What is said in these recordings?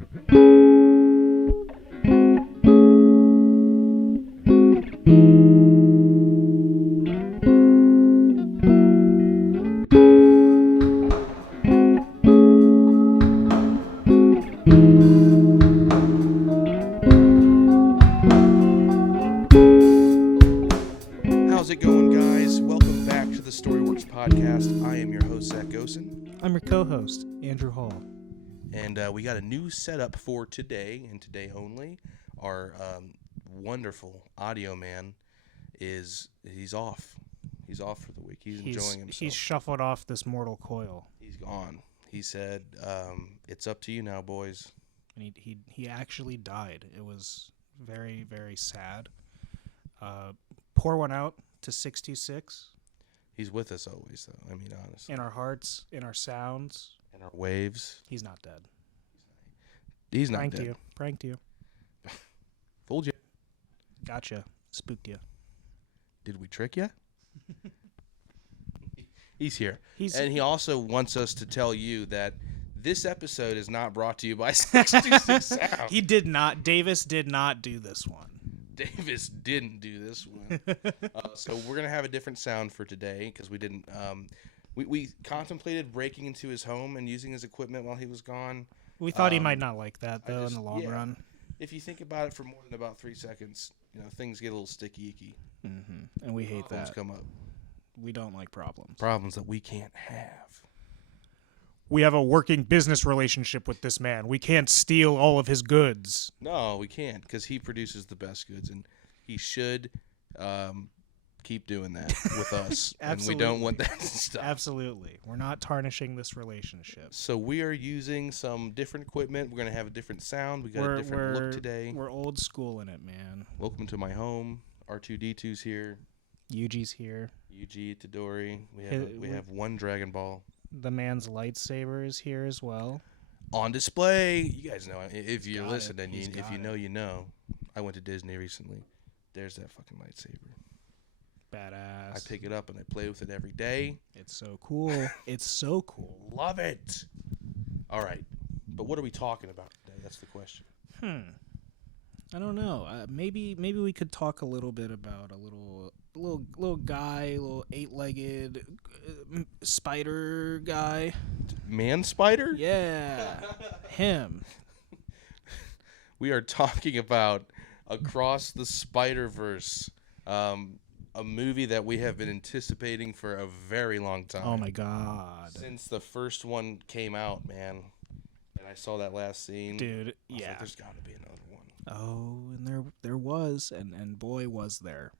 How's it going, guys? Welcome back to the Storyworks podcast. I am your host, Zac I'm your co-host, Andrew Hall. and we got a new setup for today and today only. Our wonderful audio man he's off. He's off for the week. He's enjoying himself. He's shuffled off this mortal coil. He's gone. He said, "It's up to you now, boys." And he actually died. It was very, very sad. Pour one out to 626. He's with us always, though. I mean, honestly. In our hearts, in our sounds. In our waves. He's not dead. He's not dead. Pranked you. Fooled you. Gotcha. Spooked you. Did we trick you? He's here. And he also wants us to tell you that this episode is not brought to you by 626 Sound. He did not. Davis did not do this one. Davis didn't do this one. So we're going to have a different sound for today because we didn't. We contemplated breaking into his home and using his equipment while he was gone. We thought he might not like that, though, in the long run. If you think about it for more than about 3 seconds, things get a little sticky icky. Mm-hmm. And we hate Problems that. come up. We don't like problems. Problems that we can't have. We have a working business relationship with this man. We can't steal all of his goods. No, we can't because he produces the best goods, and he should keep doing that with us. And we don't want that to stop. Absolutely. We're not tarnishing this relationship. So we are using some different equipment. We're going to have a different sound. We got a different look today. We're old school in it, man. Welcome to my home. R2-D2's here. Yuji's here. Yuji Itadori. We have one Dragon Ball. The man's lightsaber is here as well. On display. You guys know. If you're listening, if you know, you know. I went to Disney recently. There's that fucking lightsaber. Badass. I pick it up and I play with it every day. It's so cool. It's so cool. Love it. All right. But what are we talking about today? That's the question. I don't know. Maybe we could talk a little bit about a little guy, little 8-legged spider guy. Man spider? Yeah. Him. We are talking about Across the Spider-Verse, a movie that we have been anticipating for a very long time. Oh my god. Since the first one came out, man. And I saw that last scene. Dude, I was yeah. like, there's got to be another one. Oh, and there was, and boy was there.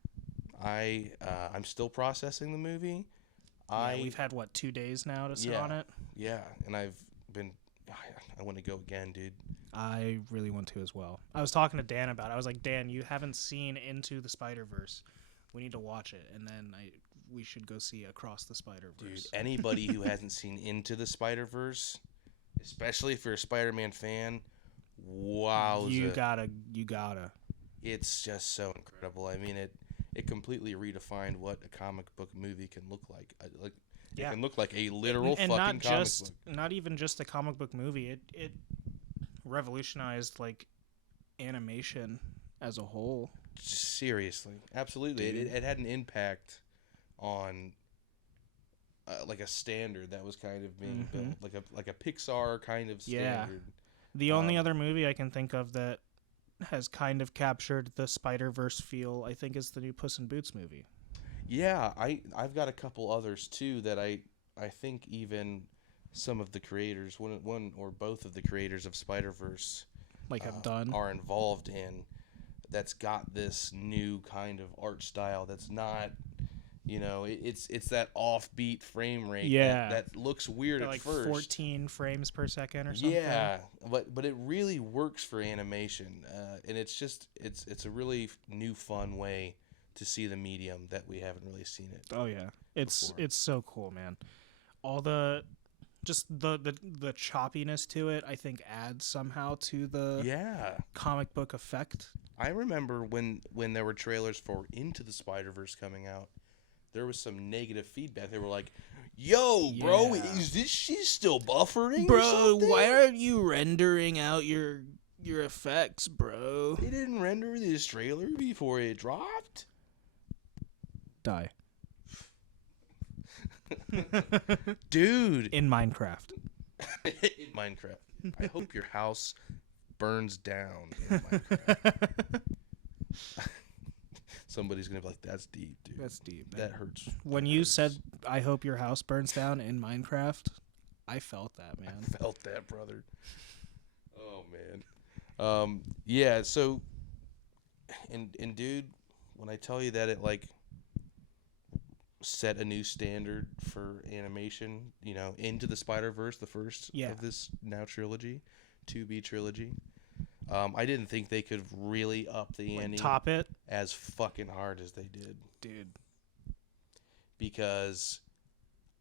I'm still processing the movie. We've had 2 days now to sit on it. Yeah, and I want to go again, dude. I really want to as well. I was talking to Dan about it. I was like, Dan, you haven't seen Into the Spider-Verse. We need to watch it, and then we should go see Across the Spider-Verse. Dude, anybody who hasn't seen Into the Spider-Verse, especially if you're a Spider-Man fan, wow. You gotta. It's just so incredible. I mean, it completely redefined what a comic book movie can look like. It can look like a literal and fucking not comic just, book. Not even just a comic book movie. It revolutionized animation as a whole. Seriously, absolutely. It had an impact on a standard that was kind of being built, like a Pixar kind of standard. The only other movie I can think of that has kind of captured the Spider-Verse feel, I think, is the new Puss in Boots movie. Yeah, I've got a couple others too that I think even some of the creators, one or both of the creators of Spider-Verse, have done, are involved in. That's got this new kind of art style that's not, it's that offbeat frame rate. That looks weird at first. 14 frames per second or something. Yeah, but it really works for animation, and it's a really new fun way to see the medium that we haven't really seen it. Oh yeah, it's so cool, man. All the choppiness to it, I think, adds somehow to the comic book effect. I remember when there were trailers for Into the Spider-Verse coming out, there was some negative feedback. They were like, "Yo, bro, Yeah. is this shit still buffering, or Bro, something? why aren't you rendering out your effects, bro? They didn't render this trailer before it dropped." Die. Dude, In Minecraft. in Minecraft. I hope your house burns down in Minecraft. Somebody's gonna be like, "That's deep, dude. That's deep. That hurts." When you said, "I hope your house burns down" in Minecraft, I felt that, man. I felt that, brother. Oh man. Yeah. So, and dude, when I tell you that it like set a new standard for animation, you know, Into the Spider-Verse, the first of this now trilogy, 2B trilogy. I didn't think they could really up the ante, top it as fucking hard as they did, dude. Because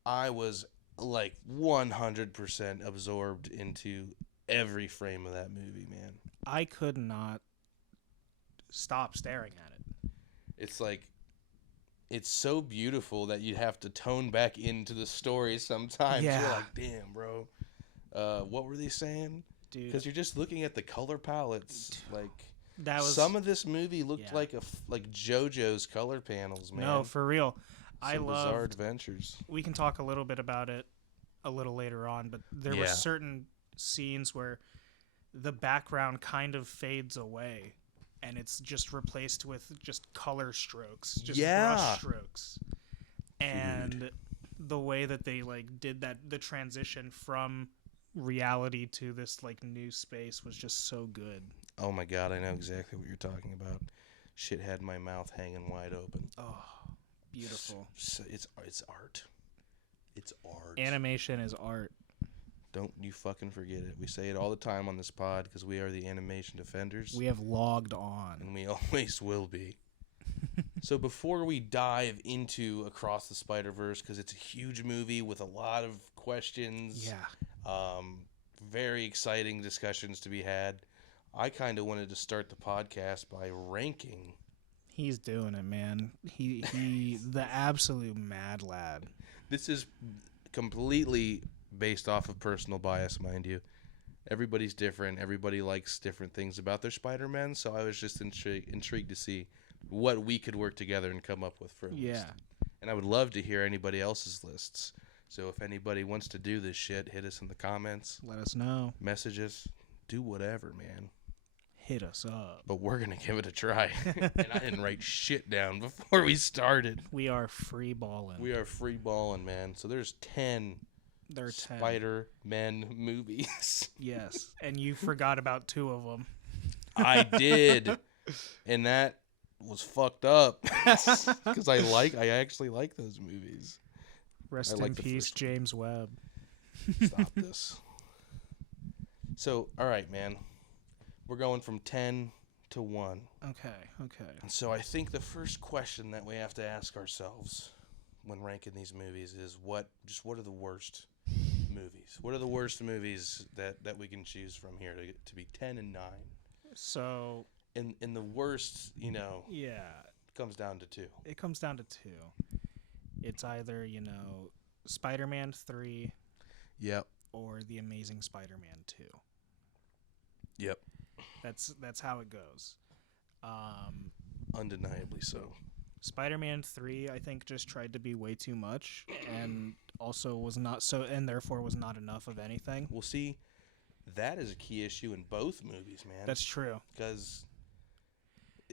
I was like 100% absorbed into every frame of that movie, man. I could not stop staring at it. It's like, it's so beautiful that you'd have to tone back into the story sometimes. Yeah. You're like, damn, bro. What were they saying? Dude. Because you're just looking at the color palettes. Like, That was some of this movie looked like like JoJo's color panels, man. No, for real. Some bizarre adventures. We can talk a little bit about it a little later on, but there were certain scenes where the background kind of fades away and it's just replaced with just color strokes, just brush strokes. And the way that they like did that, the transition from reality to this like new space was just so good. Oh my god, I know exactly what you're talking about. Shit had my mouth hanging wide open. Oh, beautiful. It's art. It's art. Animation is art. Don't you fucking forget it. We say it all the time on this pod because we are the animation defenders. We have logged on. And we always will be. So before we dive into Across the Spider-Verse, because it's a huge movie with a lot of questions. Yeah. Very exciting discussions to be had. I kind of wanted to start the podcast by ranking. He's doing it, man. He the absolute mad lad. This is completely based off of personal bias, mind you. Everybody's different. Everybody likes different things about their Spider-Man, so I was just intrigued to see what we could work together and come up with for a list. And I would love to hear anybody else's lists. So if anybody wants to do this shit, hit us in the comments. Let us know. Message us. Do whatever, man. Hit us up. But we're going to give it a try. And I didn't write shit down before we started. We are free balling. We are free balling, man. So there's 10 Spider-Man movies. Yes. And you forgot about 2 of them. I did. And that was fucked up. Because I actually like those movies. Rest in peace, James Webb. Stop this. So, all right, man. We're going from 10 to 1. Okay. And so I think the first question that we have to ask ourselves when ranking these movies is what are the worst movies? What are the worst movies that we can choose from here to be 10 and 9? So, in the worst, comes down to 2. It comes down to 2. It's either, Spider-Man 3 Yep. or The Amazing Spider-Man 2. Yep. That's how it goes. Undeniably so. Spider-Man 3, I think, just tried to be way too much and also was not so, and therefore was not enough of anything. Well, see, that is a key issue in both movies, man. That's true. Because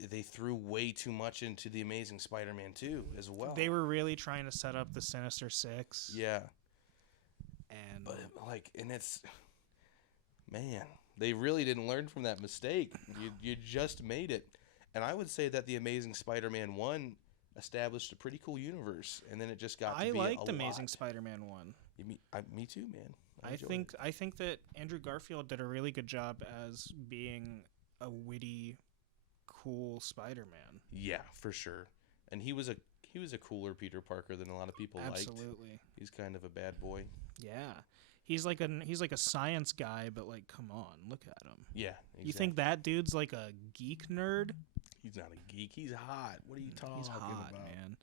they threw way too much into The Amazing Spider-Man 2 as well. They were really trying to set up the Sinister Six. Yeah. And it's, man, they really didn't learn from that mistake. You just made it. And I would say that The Amazing Spider-Man 1 established a pretty cool universe, and then it just got to be a lot. I liked Amazing Spider-Man 1. Me too, man. I think that Andrew Garfield did a really good job as being a witty, cool Spider-Man. Yeah, for sure. And he was a cooler Peter Parker than a lot of people liked. Absolutely. He's kind of a bad boy. Yeah. He's like a science guy, but like, come on, look at him. Yeah, exactly. You think that dude's like a geek nerd? He's not a geek. He's hot. What are you talking He's hot, about? man.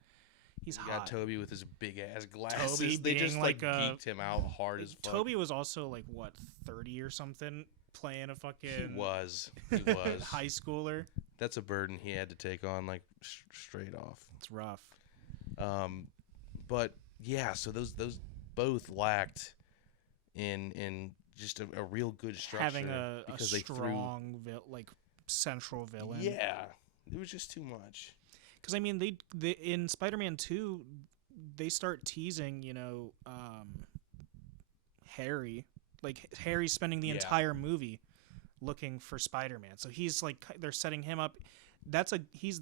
He's You hot. got Toby with his big ass glasses. Toby They just being like like a- geeked him out hard as fuck. Toby was also like what 30 or something, playing a fucking He was high schooler. That's a burden he had to take on, like straight off. It's rough. But yeah, so those both lacked in just a real good structure. Having a strong central villain. Yeah, it was just too much. Because I mean, they in Spider-Man 2, they start teasing, Harry. Like Harry's spending the entire movie looking for Spider-Man. So he's like, they're setting him up. He's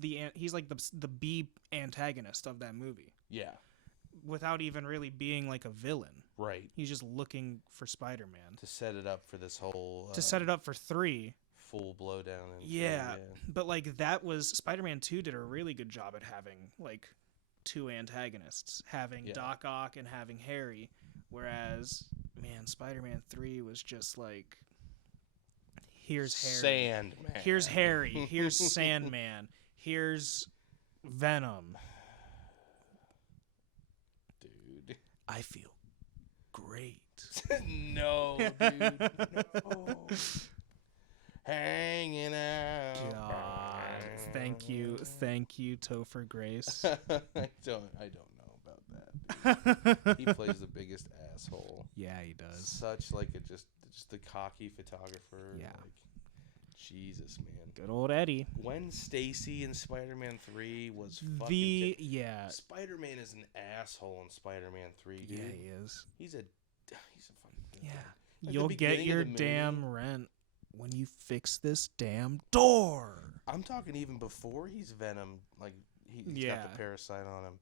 like the B antagonist of that movie. Yeah. Without even really being like a villain. Right. He's just looking for Spider-Man. To set it up for this whole... to set it up for 3. Full blowdown. Yeah. But like that was... Spider-Man 2 did a really good job at having like 2 antagonists. Having Doc Ock and having Harry. Whereas, man, Spider-Man 3 was just like... Here's Harry. Sandman. Here's Harry. Here's Sandman. Here's Venom. Dude. I feel great. No, dude. No. Hanging out. God. Thank you, Topher Grace. I don't know about that, dude. He plays the biggest asshole. Yeah, he does. Such like just the cocky photographer. Yeah. Like, Jesus, man. Good old Eddie. Gwen Stacy in Spider-Man 3 was fucking... Spider-Man is an asshole in Spider-Man 3, dude. Yeah, he is. He's a fucking... Yeah. Like You'll get your damn rent when you fix this damn door. I'm talking even before he's Venom. Like, he's got the parasite on him.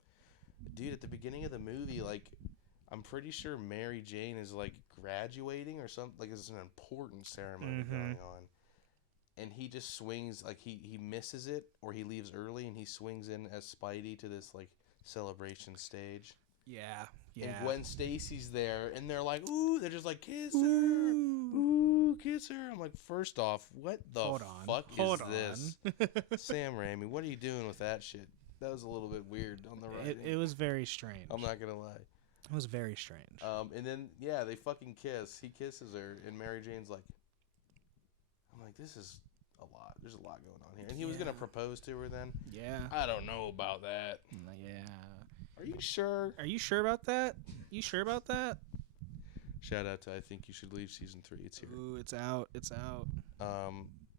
Dude, at the beginning of the movie, like... I'm pretty sure Mary Jane is like graduating or something. Like it's an important ceremony going on. And he just swings, like he misses it or he leaves early and he swings in as Spidey to this like celebration stage. Yeah. And Gwen Stacy's there and they're like, ooh, they're just like, kiss her. Ooh, kiss her. I'm like, first off, what the fuck is this? Sam Raimi, what are you doing with that shit? That was a little bit weird on the right. It was very strange. I'm not going to lie. It was very strange. And then, they fucking kiss. He kisses her, and Mary Jane's like, I'm like, this is a lot. There's a lot going on here. And he was going to propose to her then? Yeah. I don't know about that. Yeah. Are you sure? Are you sure about that? You sure about that? Shout out to I Think You Should Leave Season 3. It's here. Ooh, it's out. It's out.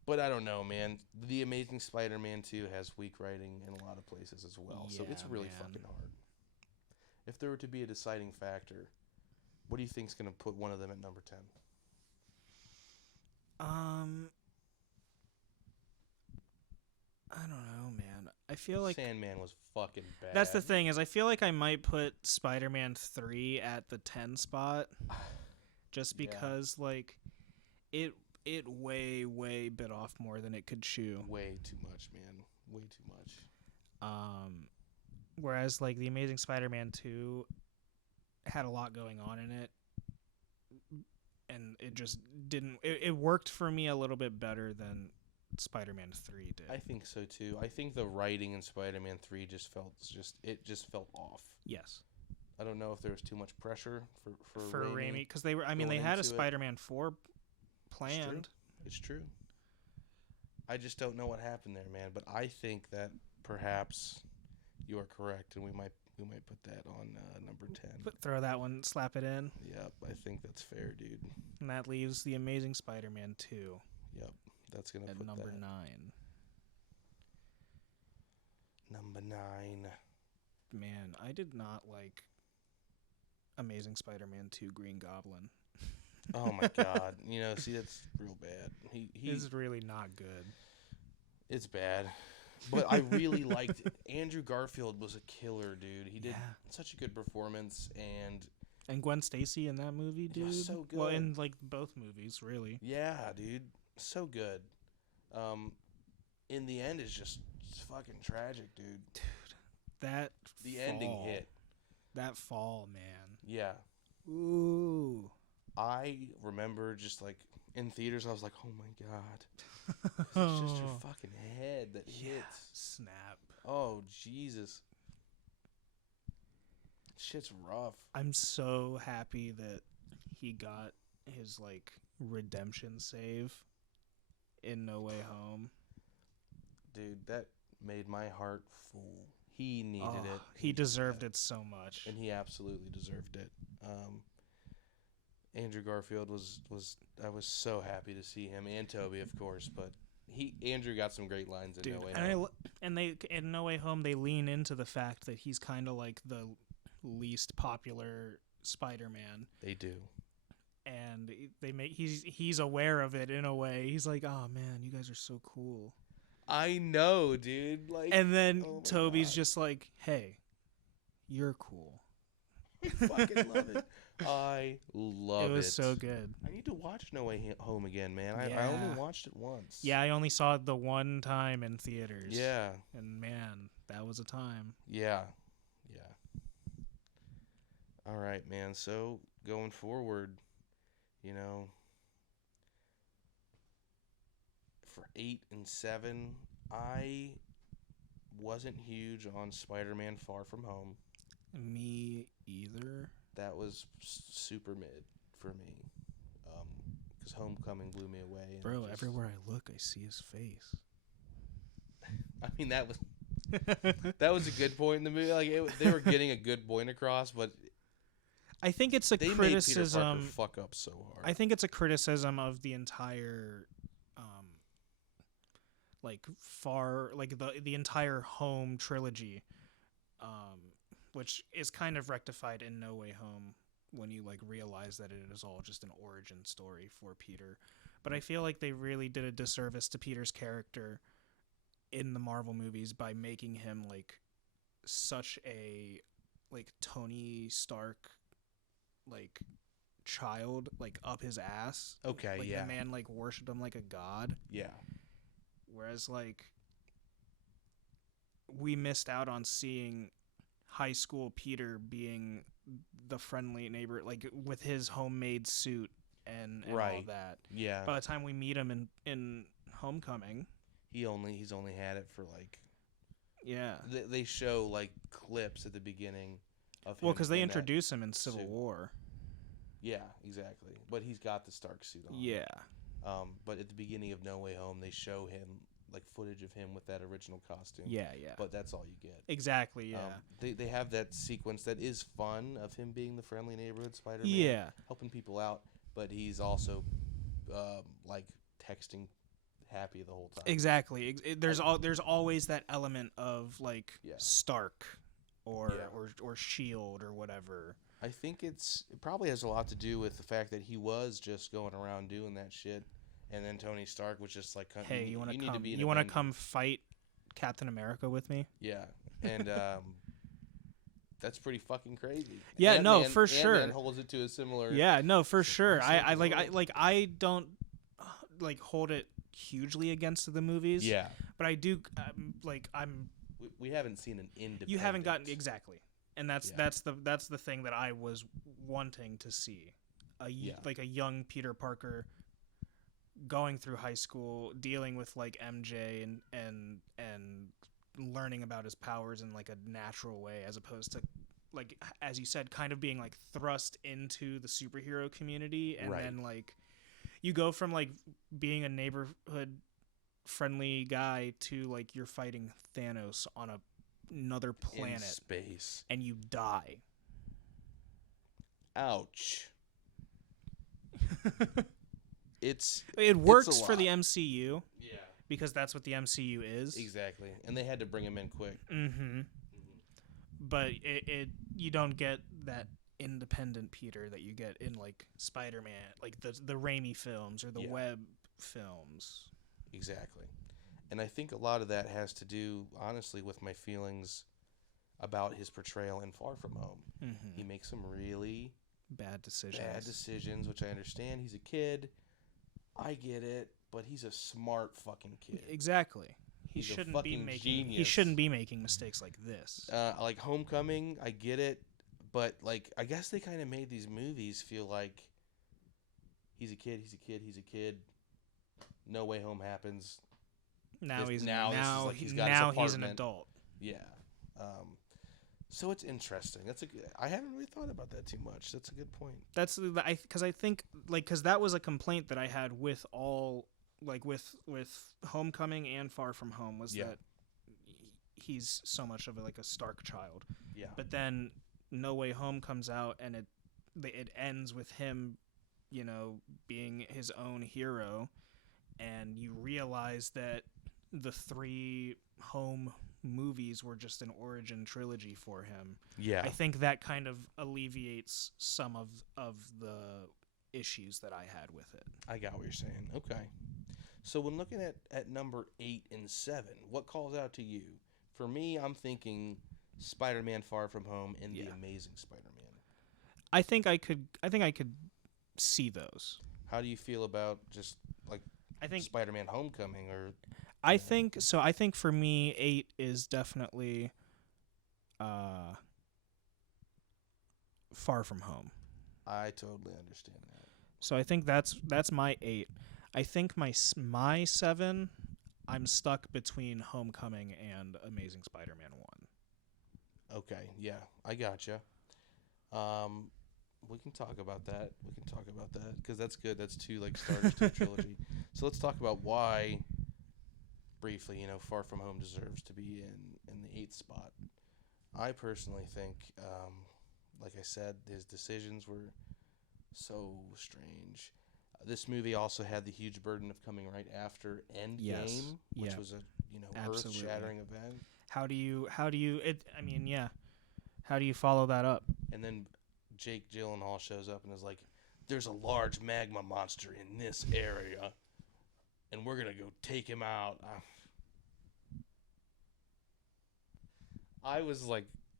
But I don't know, man. The Amazing Spider-Man 2 has weak writing in a lot of places as well. So it's really fucking hard. If there were to be a deciding factor, what do you think's going to put one of them at number 10? I don't know, man. I feel like Sandman was fucking bad. That's the thing, is I feel like I might put Spider-Man 3 at the 10 spot just because like it way bit off more than it could chew. Way too much, man. Way too much. Whereas like The Amazing Spider-Man 2 had a lot going on in it, and it just didn't. It worked for me a little bit better than Spider-Man 3 did. I think so too. I think the writing in Spider-Man 3 just felt off. Yes. I don't know if there was too much pressure for Raimi, because they were. I mean, they had a Spider-Man 4 planned. It's true. I just don't know what happened there, man. But I think that perhaps you are correct, and we might put that on number 10. Throw that one, slap it in. Yep, I think that's fair, dude. And that leaves The Amazing Spider-Man 2. Yep, that's gonna at put number that. 9. Number 9. Man, I did not like Amazing Spider-Man 2 Green Goblin. Oh my god. See, that's real bad. He's really not good. It's bad. But I really liked it. Andrew Garfield was a killer, dude. He did such a good performance, and Gwen Stacy in that movie, dude. was so good. Well, in like both movies, really. Yeah, dude. So good. In the end, it's just fucking tragic, dude. The ending hit. That fall, man. Yeah. Ooh. I remember just like in theaters, I was like, oh my god. It's just your fucking head that hits. Snap. Oh, Jesus. shit's rough. I'm so happy that he got his like redemption save in No Way Home. Dude, that made my heart full. He needed it. He deserved it so much. And he absolutely deserved it. Andrew Garfield was I was so happy to see him, and Toby, of course, but Andrew got some great lines in No Way Home. And they in No Way Home they lean into the fact that he's kind of like the least popular Spider-Man. They do. And he's aware of it in a way. He's like, "Oh man, you guys are so cool." I know, dude. Like, and then Toby's just like, "Hey, you're cool." I fucking love it. I love it. It was so good. I need to watch No Way Home again, man. I only watched it once. Yeah, I only saw it the one time in theaters. Yeah. And man, that was a time. Yeah. All right, man. So going forward, you know, for 8 and 7, I wasn't huge on Spider-Man Far From Home. Me either. That was super mid for me, because Homecoming blew me away. And bro, everywhere I look, I see his face. I mean, that was a good point in the movie. Like they were getting a good point across, but I think it's a criticism. Made Peter Parker fuck up so hard. I think it's a criticism of the entire, the entire Home trilogy, which is kind of rectified in No Way Home when you like realize that it is all just an origin story for Peter. But I feel like they really did a disservice to Peter's character in the Marvel movies by making him like such a like Tony Stark like child, like up his ass. Okay, like, yeah. The man like worshipped him like a god. Yeah. Whereas like we missed out on seeing high school Peter being the friendly neighbor, like with his homemade suit and right. all that. Yeah. By the time we meet him in Homecoming, he's only had it for like. Yeah. They show like clips at the beginning of him. Well, because they introduce him in Civil War. Yeah, exactly. But he's got the Stark suit on. Yeah. But at the beginning of No Way Home, they show him like footage of him with that original costume. Yeah. But that's all you get. Exactly. Yeah. They have that sequence that is fun of him being the friendly neighborhood Spider-Man. Yeah. Helping people out, but he's also like texting happy the whole time. Exactly. There's always that element of like Stark or Shield or whatever. I think it probably has a lot to do with the fact that he was just going around doing that shit, and then Tony Stark was just like, "Hey, you want to come fight Captain America with me?" Yeah, and that's pretty fucking crazy. Yeah, Ant-Man, for sure. Ant-Man holds it to a similar. Yeah, no, for sure. I don't like hold it hugely against the movies. Yeah, but I do We haven't seen an independent. You haven't gotten exactly. And that's the thing that I was wanting to see, like a young Peter Parker going through high school, dealing with like MJ and learning about his powers in like a natural way, as opposed to like, as you said, kind of being like thrust into the superhero community, and then like you go from like being a neighborhood friendly guy to like you're fighting Thanos on another planet in space, and you die. Ouch. It works for the MCU. Yeah. Because that's what the MCU is. Exactly. And they had to bring him in quick. Mm-hmm. But you don't get that independent Peter that you get in like Spider-Man, like the Raimi films or the Webb films. Exactly. And I think a lot of that has to do, honestly, with my feelings about his portrayal in Far From Home. Mm-hmm. He makes some really bad decisions, which I understand. He's a kid. I get it, but he's a smart fucking kid. Exactly. He shouldn't be making mistakes like this. Like Homecoming, I get it, but like I guess they kind of made these movies feel like he's a kid. No Way Home happens. Now he's an adult. Yeah. So it's interesting. I haven't really thought about that too much. That's a good point. That's because I think because that was a complaint that I had with all with Homecoming and Far From Home was that he's so much of a Stark child. Yeah. But then No Way Home comes out and it ends with him, being his own hero, and you realize that the 3 Home movies were just an origin trilogy for him. Yeah. I think that kind of alleviates some of the issues that I had with it. I got what you're saying. Okay. So when looking at number 8 and 7, what calls out to you? For me, I'm thinking Spider-Man Far From Home and The Amazing Spider-Man. I think I could see those. How do you feel about just like Spider-Man Homecoming or I think for me 8 is definitely Far From Home. I totally understand that. So I think that's my 8. I think my 7, I'm stuck between Homecoming and Amazing Spider-Man 1. Okay, yeah, I gotcha. We can talk about that. Because that's good. That's 2 starters to a trilogy. So let's talk about why, briefly, Far From Home deserves to be in the 8th spot. I personally think, like I said, his decisions were so strange. This movie also had the huge burden of coming right after Endgame, which was a earth-shattering event. How do you follow that up? And then Jake Gyllenhaal shows up and is like, "There's a large magma monster in this area, and we're gonna go take him out." I was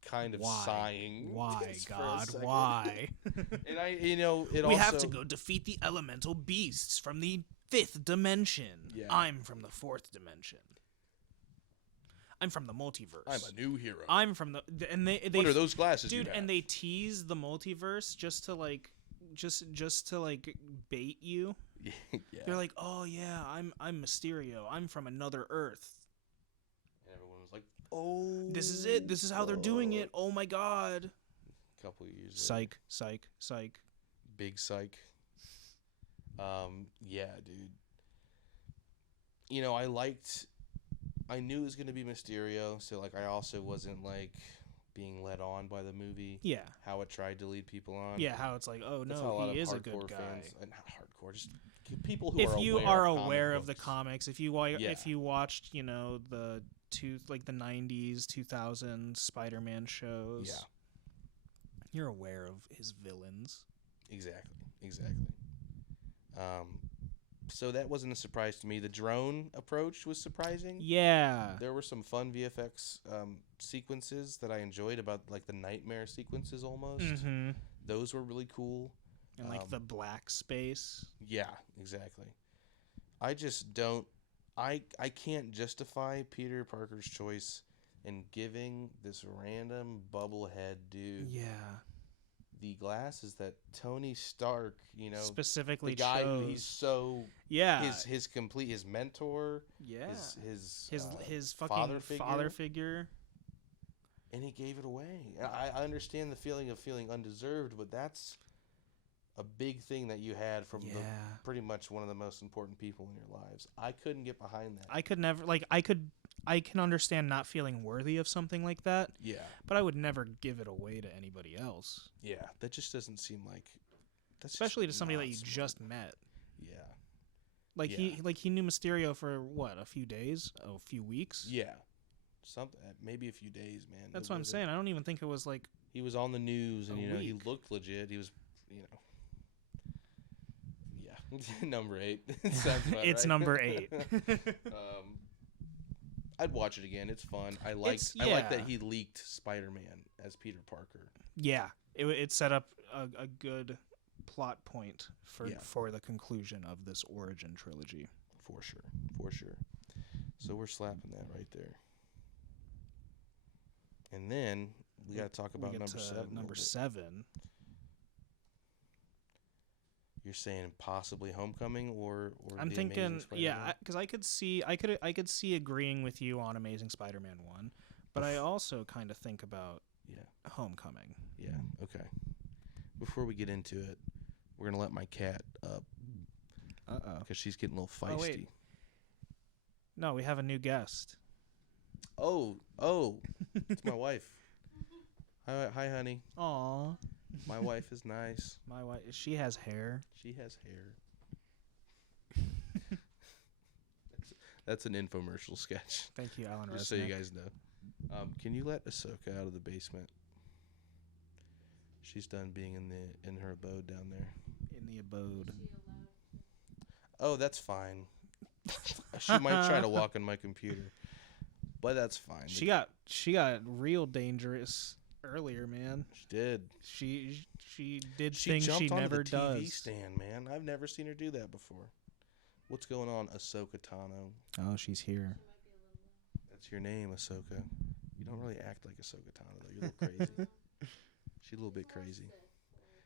kind of sighing. Why, God? Why? And we have to go defeat the elemental beasts from the 5th dimension. Yeah. I'm from the 4th dimension. I'm from the multiverse. I'm a new hero. I'm from the and they what are those glasses, dude? You have? And they tease the multiverse just to bait you. Yeah. They're like, oh yeah, I'm Mysterio. I'm from another Earth. And everyone was like, oh, this is it. This is how they're doing it. Oh my God. A couple of years later. Psych. Big psych. Yeah, dude. I knew it was going to be Mysterio, so I also wasn't being led on by the movie. Yeah. How it tried to lead people on. Yeah, how it's like, oh no, he is a good guy. Fans, and not hardcore, just people who if you are aware of the comics, if you watched, the the 90s, 2000s Spider-Man shows. Yeah. You're aware of his villains. Exactly. So that wasn't a surprise to me. The drone approach was surprising. Yeah. There were some fun VFX sequences that I enjoyed about the nightmare sequences almost. Mm-hmm. Those were really cool. And the black space. Yeah, exactly. I just don't. I can't justify Peter Parker's choice in giving this random bubblehead dude. Yeah. The glasses that Tony Stark, specifically the guy chose. who he's so his mentor, his fucking father figure, and he gave it away. I understand the feeling of feeling undeserved, but that's a big thing that you had from pretty much one of the most important people in your lives. I couldn't get behind that. I could never I can understand not feeling worthy of something like that. Yeah. But I would never give it away to anybody else. Yeah, that just doesn't seem like especially to somebody that you just met. Yeah. He knew Mysterio for what, a few days, a few weeks? Yeah. Something maybe a few days, man. That's what I'm saying. I don't even think it was he was on the news and week. He looked legit. He was, yeah. Number 8. Sounds about it's right. number 8. I'd watch it again. It's fun. I like that he leaked Spider-Man as Peter Parker. Yeah, it set up a good plot point for the conclusion of this origin trilogy. For sure. So we're slapping that right there. And then we got to talk about number 7. Number 7. You're saying possibly Homecoming or I'm thinking, because I could see agreeing with you on Amazing Spider-Man 1, but I also kind of think about Yeah. Homecoming. Yeah. Okay. Before we get into it, we're gonna let my cat up because she's getting a little feisty. Oh, wait. No, we have a new guest. Oh, it's my wife. Hi, honey. Aw. My wife is nice. My wife, she has hair. She has hair. That's an infomercial sketch. Thank you, Alan. Just so you guys know. Can you let Ahsoka out of the basement? She's done being in her abode down there. In the abode. Oh, that's fine. She might try to walk on my computer, but that's fine. She got real dangerous earlier, man. She did. She did things jumped she onto never the TV does. stand, man. I've never seen her do that before. What's going on, Ahsoka Tano? Oh, she's here. That's your name, Ahsoka. You don't really act like Ahsoka Tano, though. You're a little crazy. She's a little bit crazy.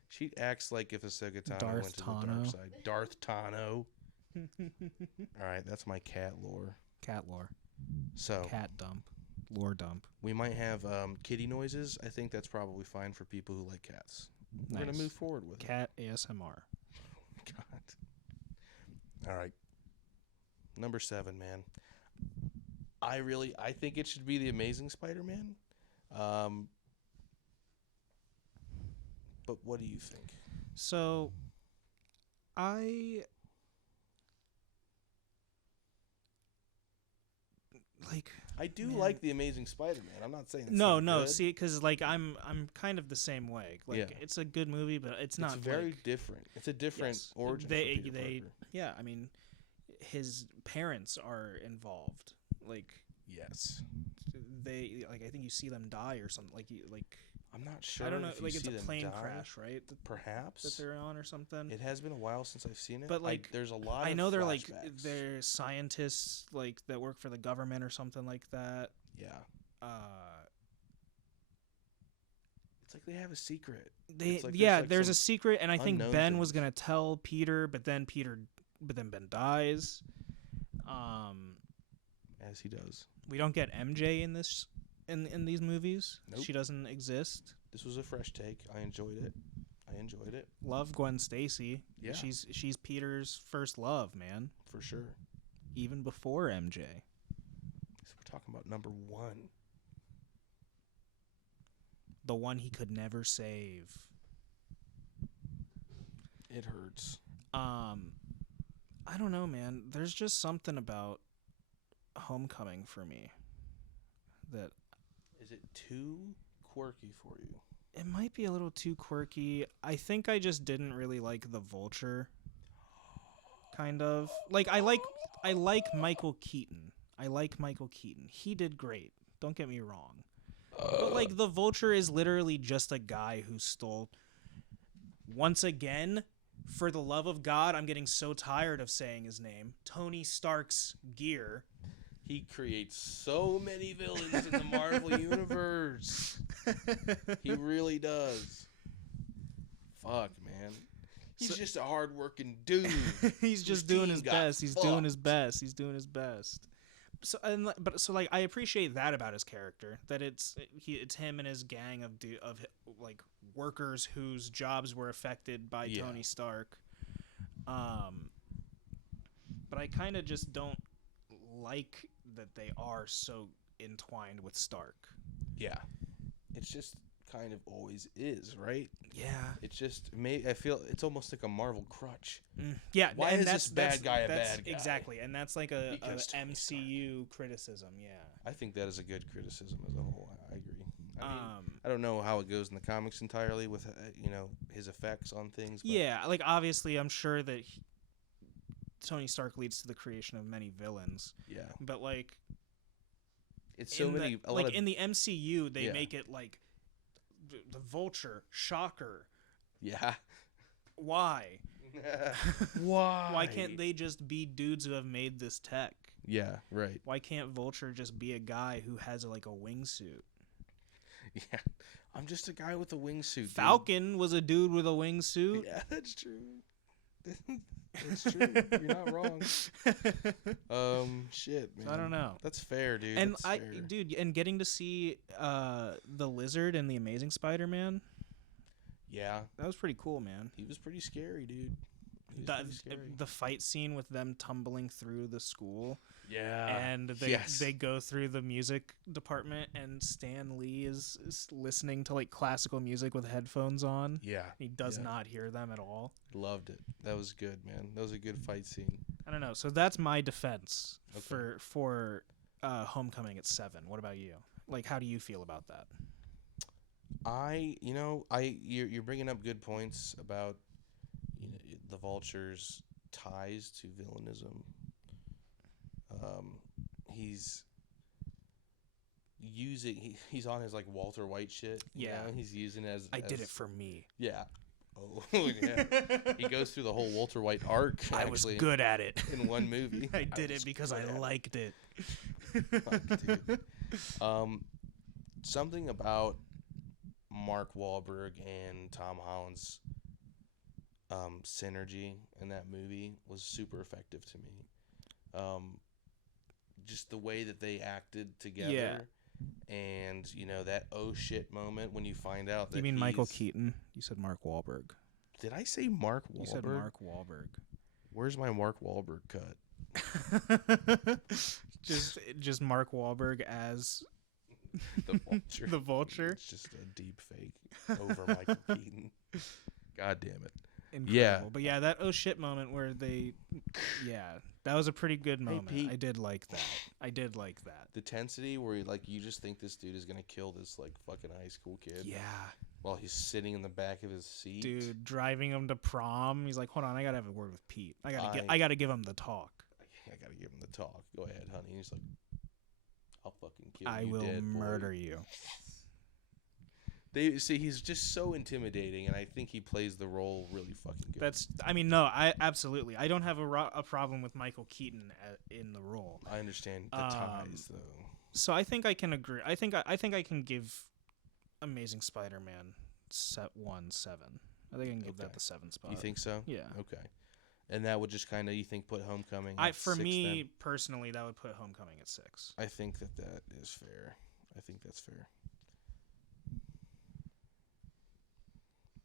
She acts like if Ahsoka Tano went to the dark side. Darth Tano. All right, that's my cat lore. Cat lore. So Cat dump. Lore dump. we might have kitty noises. I think that's probably fine for people who like cats. We're going to move forward with Cat ASMR. God. All right. Number 7, man. I think it should be the Amazing Spider-Man. But what do you think? So, I do like the Amazing Spider-Man. I'm not saying it's no. good. See, because I'm kind of the same way. It's a good movie, but it's not. It's very different. It's a different origin. For Peter Parker. Yeah. I mean, his parents are involved. Yes. They I think you see them die or something. I'm not sure. I don't know. If you It's see a them plane die. crash, right? Perhaps that they're on or something. It has been a while since I've seen it. But there's a lot. I know they're flashbacks. they're scientists that work for the government or something like that. Yeah. It's like they have a secret. There's a secret, and I think Ben was things. gonna tell Peter, but then Ben dies. As he does. We don't get MJ in this in these movies. Nope. She doesn't exist. This was a fresh take. I enjoyed it. Love Gwen Stacy. Yeah. She's Peter's first love, man. For sure. Even before MJ. So we're talking about number 1. The one he could never save. It hurts. I don't know, man. There's just something about Homecoming for me that is it too quirky for you? It might be a little too quirky. I think I just didn't really like the Vulture. Kind of. I like Michael Keaton. He did great. Don't get me wrong. But the Vulture is literally just a guy who stole. Once again, for the love of God, I'm getting so tired of saying his name. Tony Stark's gear. He creates so many villains in the Marvel universe. He really does. Fuck, man. He's just a hardworking dude. He's just doing his best. He's doing his best. So I appreciate that about his character. That it's him and his gang of workers whose jobs were affected by Tony Stark. But I kind of just don't like that they are so entwined with Stark. Yeah. It's just kind of always is, right? Yeah. It's just I feel it's almost like a Marvel crutch. Yeah. Why is this bad guy a bad guy? Exactly, and that's like a MCU criticism. Yeah. I think that is a good criticism as a whole. I agree. I don't know how it goes in the comics entirely with his effects on things. But yeah, obviously, I'm sure that Tony Stark leads to the creation of many villains. Yeah. But it's so many. In the MCU, they make it the Vulture, Shocker. Yeah. Why? Why? Why can't they just be dudes who have made this tech? Yeah, right. Why can't Vulture just be a guy who has a wingsuit? Yeah, I'm just a guy with a wingsuit. Falcon was a dude with a wingsuit. Yeah, that's true. It's true. You're not wrong. Shit, man. I don't know. That's fair, dude. And That's fair. dude, and getting to see the lizard in the Amazing Spider-Man. Yeah, that was pretty cool, man. he was pretty scary, dude. The fight scene with them tumbling through the school. Yeah. And they go through the music department, and Stan Lee is listening to like classical music with headphones on. Yeah. He does not hear them at all. Loved it. That was good, man. That was a good fight scene. I don't know. So that's my defense for Homecoming at 7. What about you? Like, how do you feel about that? You're bringing up good points about the Vulture's ties to villainism. He's he's on his like Walter White shit. He's using it as did it for me. Yeah. Oh yeah. He goes through the whole Walter White arc. I was good at it in one movie. I did it because I liked it. Fuck, dude. Something about Mark Wahlberg and Tom Holland's synergy in that movie was super effective to me. Just the way that they acted together, and that oh shit moment when you find out that you mean Michael Keaton? You said Mark Wahlberg. Did I say Mark Wahlberg? You said Mark Wahlberg. Where's my Mark Wahlberg cut? just Mark Wahlberg as the Vulture. The Vulture. It's just a deep fake over Michael Keaton. God damn it. Incredible. Yeah. But yeah, that oh shit moment where that was a pretty good moment. Pete. I did like that. The tensity where you just think this dude is gonna kill this fucking high school kid. Yeah. While he's sitting in the back of his seat. Dude, driving him to prom. He's like, hold on, I gotta have a word with Pete. I gotta give him the talk. I gotta give him the talk. Go ahead, honey. He's like, I'll fucking kill I you. will dead, murder boy. you. They see he's just so intimidating, and I think he plays the role really fucking good. I absolutely. I don't have a problem with Michael Keaton in the role. I understand the ties, though. So I think I can agree. I think I can give Amazing Spider-Man 7. I think I can give that the 7 spot. You think so? Yeah. Okay. And that would just kind of, you think, put Homecoming at for 6 me then? personally, that would put Homecoming at 6. I think that is fair. I think that's fair.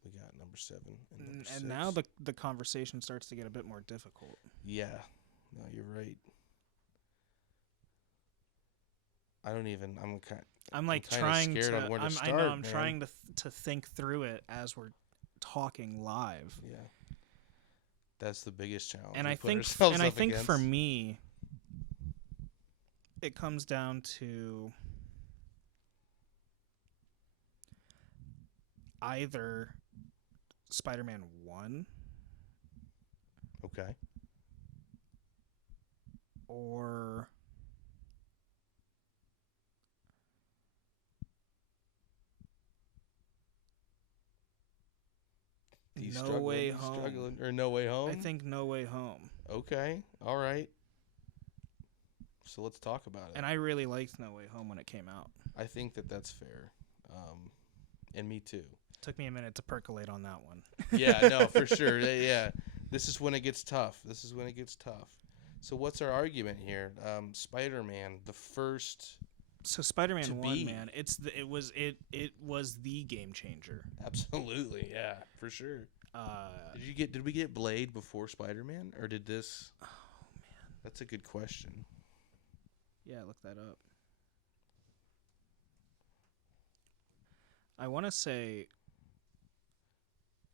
We got number 7 and number 6. And now the conversation starts to get a bit more difficult. Yeah. No, you're right. I'm trying scared to. on where to start, I know. I'm man. trying to think through it as we're talking live. Yeah. That's the biggest challenge. And I think for me, it comes down to either Spider-Man 1 Okay. or No Way Home. Or No Way Home? I think No Way Home. Okay. All right. So let's talk about it. And I really liked No Way Home when it came out. I think that's fair. And me too. Took me a minute to percolate on that one. Yeah, no, for sure. Yeah. This is when it gets tough. So what's our argument here? Spider-Man, the first. So Spider-Man 1, man, it was the game changer. Absolutely, yeah, for sure. Did we get Blade before Spider-Man, or did this? Oh man, that's a good question. Yeah, look that up. I want to say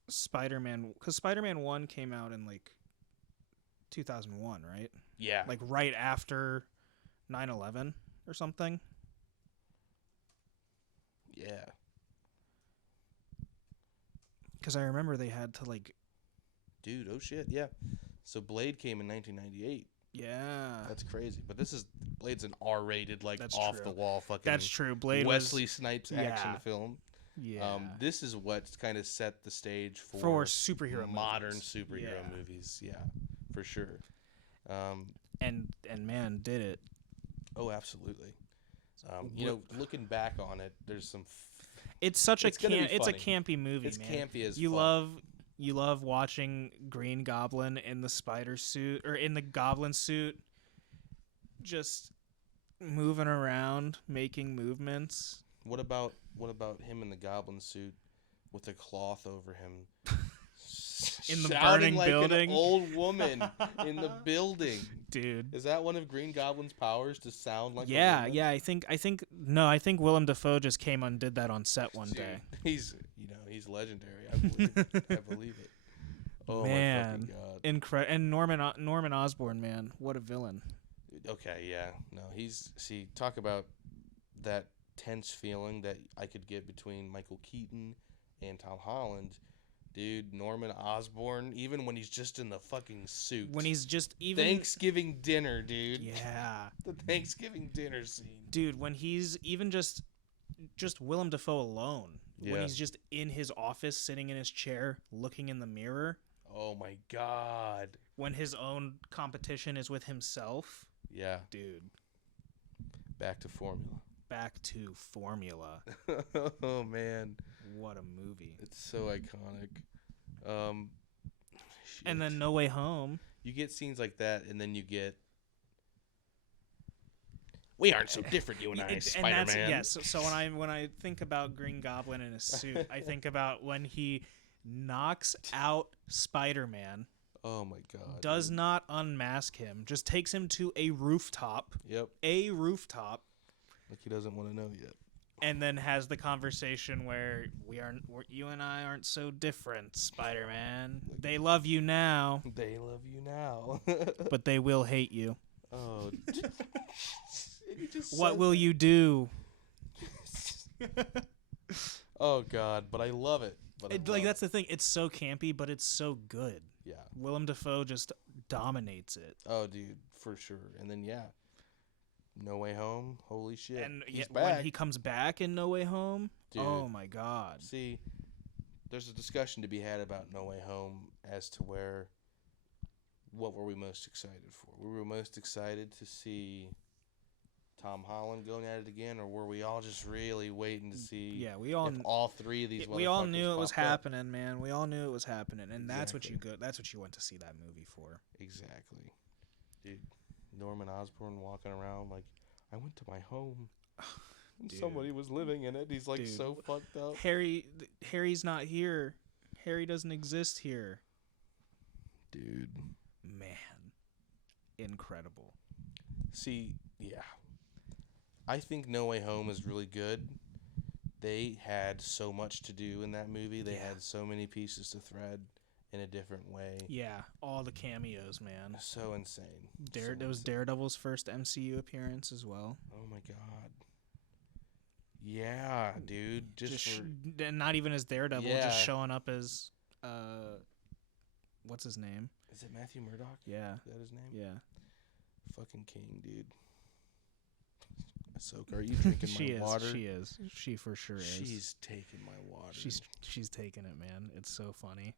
Spider-Man, because Spider-Man 1 came out in 2001, right? Yeah. Right after 9/11 or something. Yeah. Because I remember they had to Dude, oh shit, yeah. So Blade came in 1998. Yeah. That's crazy. But Blade's an R-rated, That's off true. the wall fucking. That's true. Blade Wesley Snipes action film. Yeah. This is what's kind of set the stage for superhero modern movies. superhero movies. Yeah, for sure. And man, did it. Oh, absolutely. Looking back on it, there's some. It's such it's a campy movie. It's man. campy as you fuck. love You love watching Green Goblin in the spider suit or in the goblin suit, just moving around, making movements. What about him in the goblin suit with a cloth over him? In the Shouting burning like building? an old woman in the building. Dude. Is that one of Green Goblin's powers, to sound like a woman? Yeah, I think Willem Dafoe just came and did that on set one day. He's legendary. I believe it. Oh man, my fucking god. And Norman Osborn, man, what a villain. Okay, yeah. No, talk about that tense feeling that I could get between Michael Keaton and Tom Holland. Dude, Norman Osborn, even when he's just in the fucking suit. When he's just even... Thanksgiving dinner, dude. Yeah. The Thanksgiving dinner scene. Dude, when he's even just Willem Dafoe alone. Yeah. When he's just in his office, sitting in his chair, looking in the mirror. Oh, my God. When his own competition is with himself. Yeah. Dude. Back to formula. Oh, man. What a movie. It's so iconic. And then No Way Home. You get scenes like that, and then you get... We aren't so different, you and I, Spider-Man. Yes. So when I think about Green Goblin in a suit, I think about when he knocks out Spider-Man. Oh my God. Does not unmask him. Just takes him to a rooftop. Yep. A rooftop. Like he doesn't want to know yet. And then has the conversation where you and I aren't so different, Spider-Man. They love you now. They love you now. But they will hate you. Oh. What will you do? Oh God, but I love it. That's the thing. It's so campy, but it's so good. Yeah. Willem Dafoe just dominates it. Oh, dude, for sure. And then No Way Home. Holy shit. And he's back. When he comes back in No Way Home, dude, oh my God. See, there's a discussion to be had about No Way Home as to what were we most excited for? We were most excited to see Tom Holland going at it again, or were we all just really waiting to see if all three of these we all knew it was happening, up? Man. We all knew it was happening, and exactly. that's what you went to see that movie for. Exactly. Dude, Norman Osborn walking around like, I went to my home. And somebody was living in it. He's like so fucked up. Harry's not here. Harry doesn't exist here. Dude. Man. Incredible. See, yeah. I think No Way Home is really good. They had so much to do in that movie. They had so many pieces to thread in a different way. Yeah, all the cameos, man. So insane. It was Daredevil's first MCU appearance as well. Oh my God. Yeah, dude. Not even as Daredevil, just showing up as what's his name? Is it Matthew Murdock? Yeah. Is that his name? Yeah. Fucking king, dude. Ahsoka, are you drinking my water? She is. She for sure is. She's taking my water. She's taking it, man. It's so funny.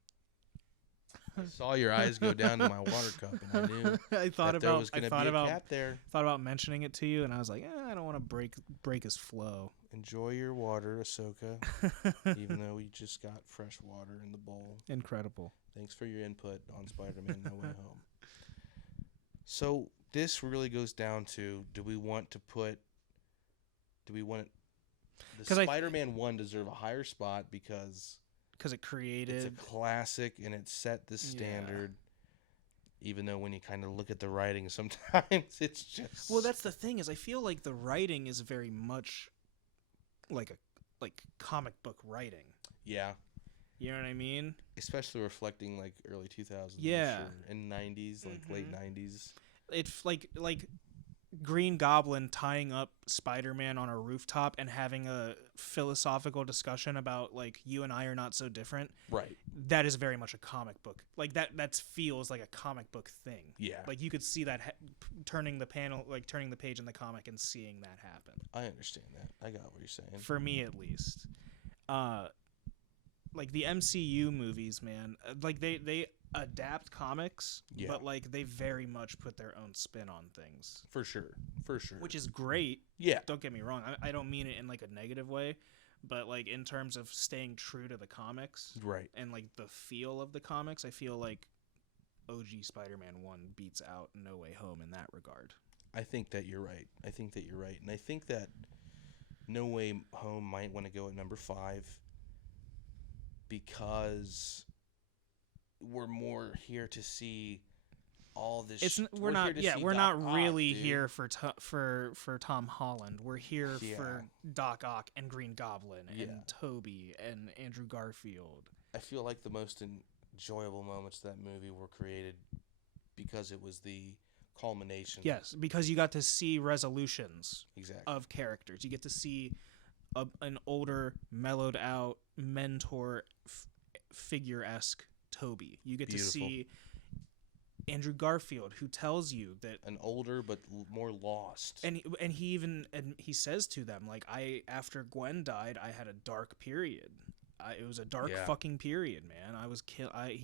I saw your eyes go down to my water cup, and I knew there was going to be a cat there. Thought about mentioning it to you, and I was like, I don't want to break his flow. Enjoy your water, Ahsoka, even though we just got fresh water in the bowl. Incredible. Thanks for your input on Spider-Man No Way Home. So this really goes down to, do we want the Spider-Man 1 deserve a higher spot because it created... It's a classic, and it set the standard, even though when you kind of look at the writing, sometimes it's just... Well, that's the thing, is I feel like the writing is very much like comic book writing. Yeah. You know what I mean? Especially reflecting, like, early 2000s. Yeah. Sure. And 90s, like, late 90s. It's like Green Goblin tying up Spider-Man on a rooftop and having a philosophical discussion about, like, you and I are not so different. Right. That is very much a comic book. Like, that feels like a comic book thing. Yeah. Like, you could see that turning the page in the comic and seeing that happen. I understand that. I got what you're saying. For me, at least. Like, the MCU movies, man, like, they adapt comics, but, like, they very much put their own spin on things. For sure. Which is great. Yeah. Don't get me wrong. I don't mean it in, like, a negative way, But like in terms of staying true to the comics, Right. and like the feel of the comics, I feel like OG Spider-Man 1 beats out No Way Home in that regard. I think that you're right. And I think that No Way Home might want to go at number 5 because we're more here to see all this. We're not really here for Tom Holland. We're here for Doc Ock and Green Goblin and Toby and Andrew Garfield. I feel like the most enjoyable moments of that movie were created because it was the culmination. Yes, because you got to see resolutions of characters. You get to see an older, mellowed out, mentor figure-esque Toby. You get to see Andrew Garfield, who tells you that an older but more lost, and he says to them, like, after Gwen died, I had a dark period. It was a dark fucking period, man. I was I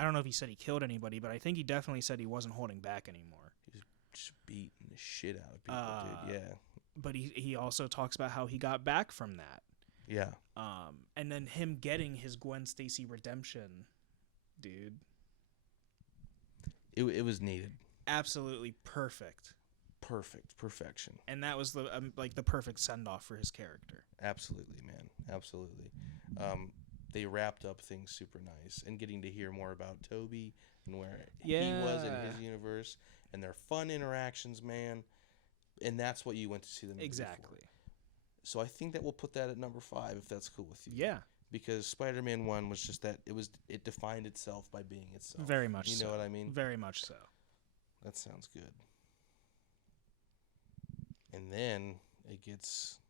don't know if he said he killed anybody, but I think he definitely said he wasn't holding back anymore. He was just beating the shit out of people, dude. Yeah. But he also talks about how he got back from that. Yeah. And then him getting his Gwen Stacy redemption, dude. It was needed. Absolutely perfect. Perfection. And that was the the perfect send off for his character. Absolutely, man. Absolutely. They wrapped up things super nice, and getting to hear more about Toby and where he was in his universe and their fun interactions, man. And that's what you went to see the movie for. So I think that we'll put that at number 5 if that's cool with you. Yeah. Because Spider-Man 1 was just that it defined itself by being itself. Very much so. You know what I mean? Very much so. That sounds good. And then it gets,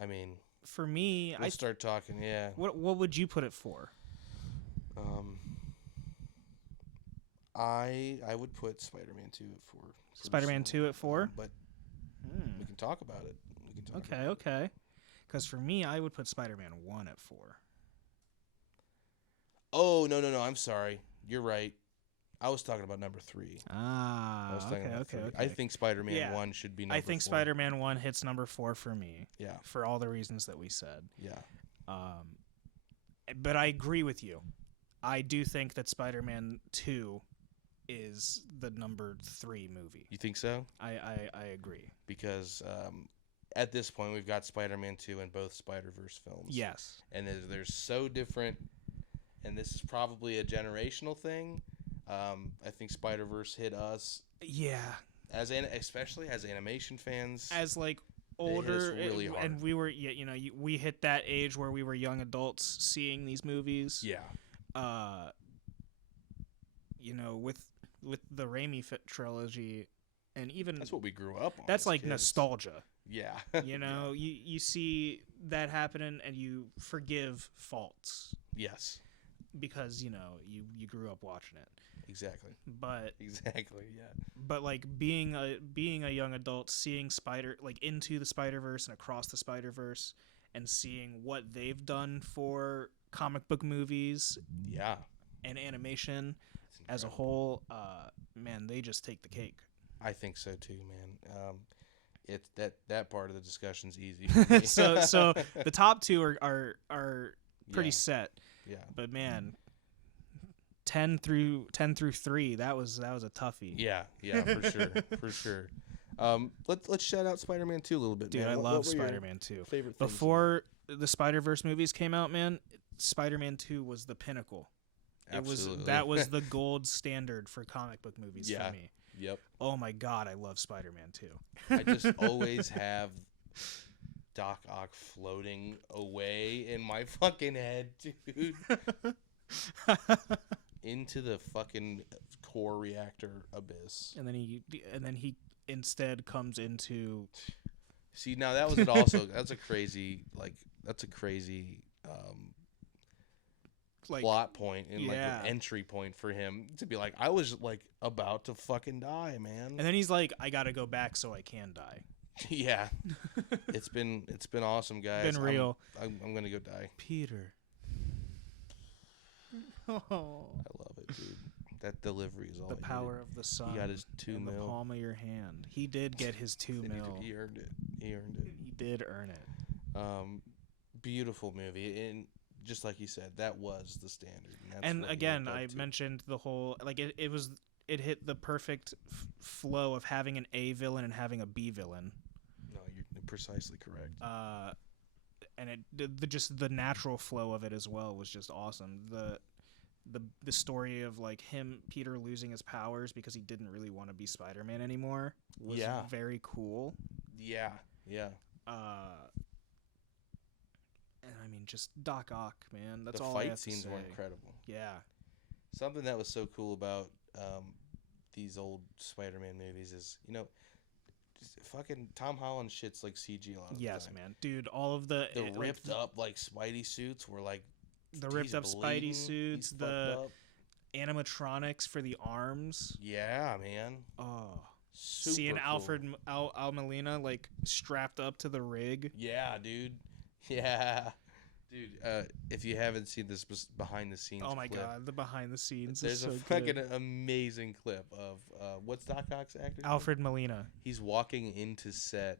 I mean, for me, we'll start talking, What would you put it for? I would put Spider-Man 2 at 4. Spider-Man 2 at 4? But we can talk about it. Okay. Because for me, I would put Spider-Man 1 at 4. Oh, no. I'm sorry. You're right. I was talking about number 3. Okay. I think Spider-Man 1 should be number 4. I think Spider-Man 1 hits number 4 for me. Yeah. For all the reasons that we said. Yeah. But I agree with you. I do think that Spider-Man 2 is the number 3 movie. You think so? I agree. Because at this point, we've got Spider-Man 2 and both Spider-Verse films. Yes. And they're so different, and this is probably a generational thing. I think Spider-Verse hit us. Yeah. Especially as animation fans. As like older, really hard. And we were, we hit that age where we were young adults seeing these movies. Yeah. With the Raimi trilogy, and even that's what we grew up on. That's like kids. Nostalgia. Yeah. You see that happening and you forgive faults. Yes. Because you grew up watching it. Exactly. Exactly, yeah. But like being a young adult, seeing Into the Spider-Verse and Across the Spider-Verse, and seeing what they've done for comic book movies. Yeah. And animation as a whole, man, they just take the cake. I think so too, man. It's that part of the discussion's easy. so the top 2 are pretty set. Yeah. But man, 10 through 3, that was a toughie. Yeah, for sure. Let's shout out Spider-Man 2 a little bit, dude. Man. I love Spider-Man 2. Favorite before the Spider-Verse movies came out, man, Spider-Man 2 was the pinnacle. Absolutely. That was the gold standard for comic book movies for me. Yep. Oh my God, I love Spider-Man 2. I just always have Doc Ock floating away in my fucking head, dude. Into the fucking core reactor abyss. And then he instead comes into. See, now that was it. Also, that's a crazy plot point and like an entry point for him to be like, I was like about to fucking die, man. And then he's like, I gotta go back so I can die. Yeah. It's been awesome, guys. Been real. I'm gonna go die. Peter. Oh. I love it, dude. That delivery is all the power of the sun. He got his 2 in mil. The palm of your hand. He did get his 2 mil. He earned it. He did earn it. Beautiful movie, and just like you said, that was the standard. And, that's And what he again, lived up I to. mentioned the whole like it hit the perfect flow of having an A villain and having a B villain. No, you're precisely correct. And just the natural flow of it as well was just awesome. The story of like Peter losing his powers because he didn't really want to be Spider-Man anymore was very cool. Yeah. And I mean, just Doc Ock, man. That's the all I have fight to scenes say. were incredible. Yeah. Something that was so cool about these old Spider-Man movies is, just fucking Tom Holland shit's like CG a lot of the time. Man, dude. All of the ripped up like Spidey suits were like the ripped up bleeding, Spidey suits, the animatronics for the arms. Yeah, man. Oh, super seeing cool. Al Molina like strapped up to the rig. Yeah, dude. Yeah. Dude, if you haven't seen this behind the scenes, oh my clip, god, the behind the scenes. There's is so a fucking good. amazing clip of what's Doc Ock's actor? Alfred Molina. He's walking into set,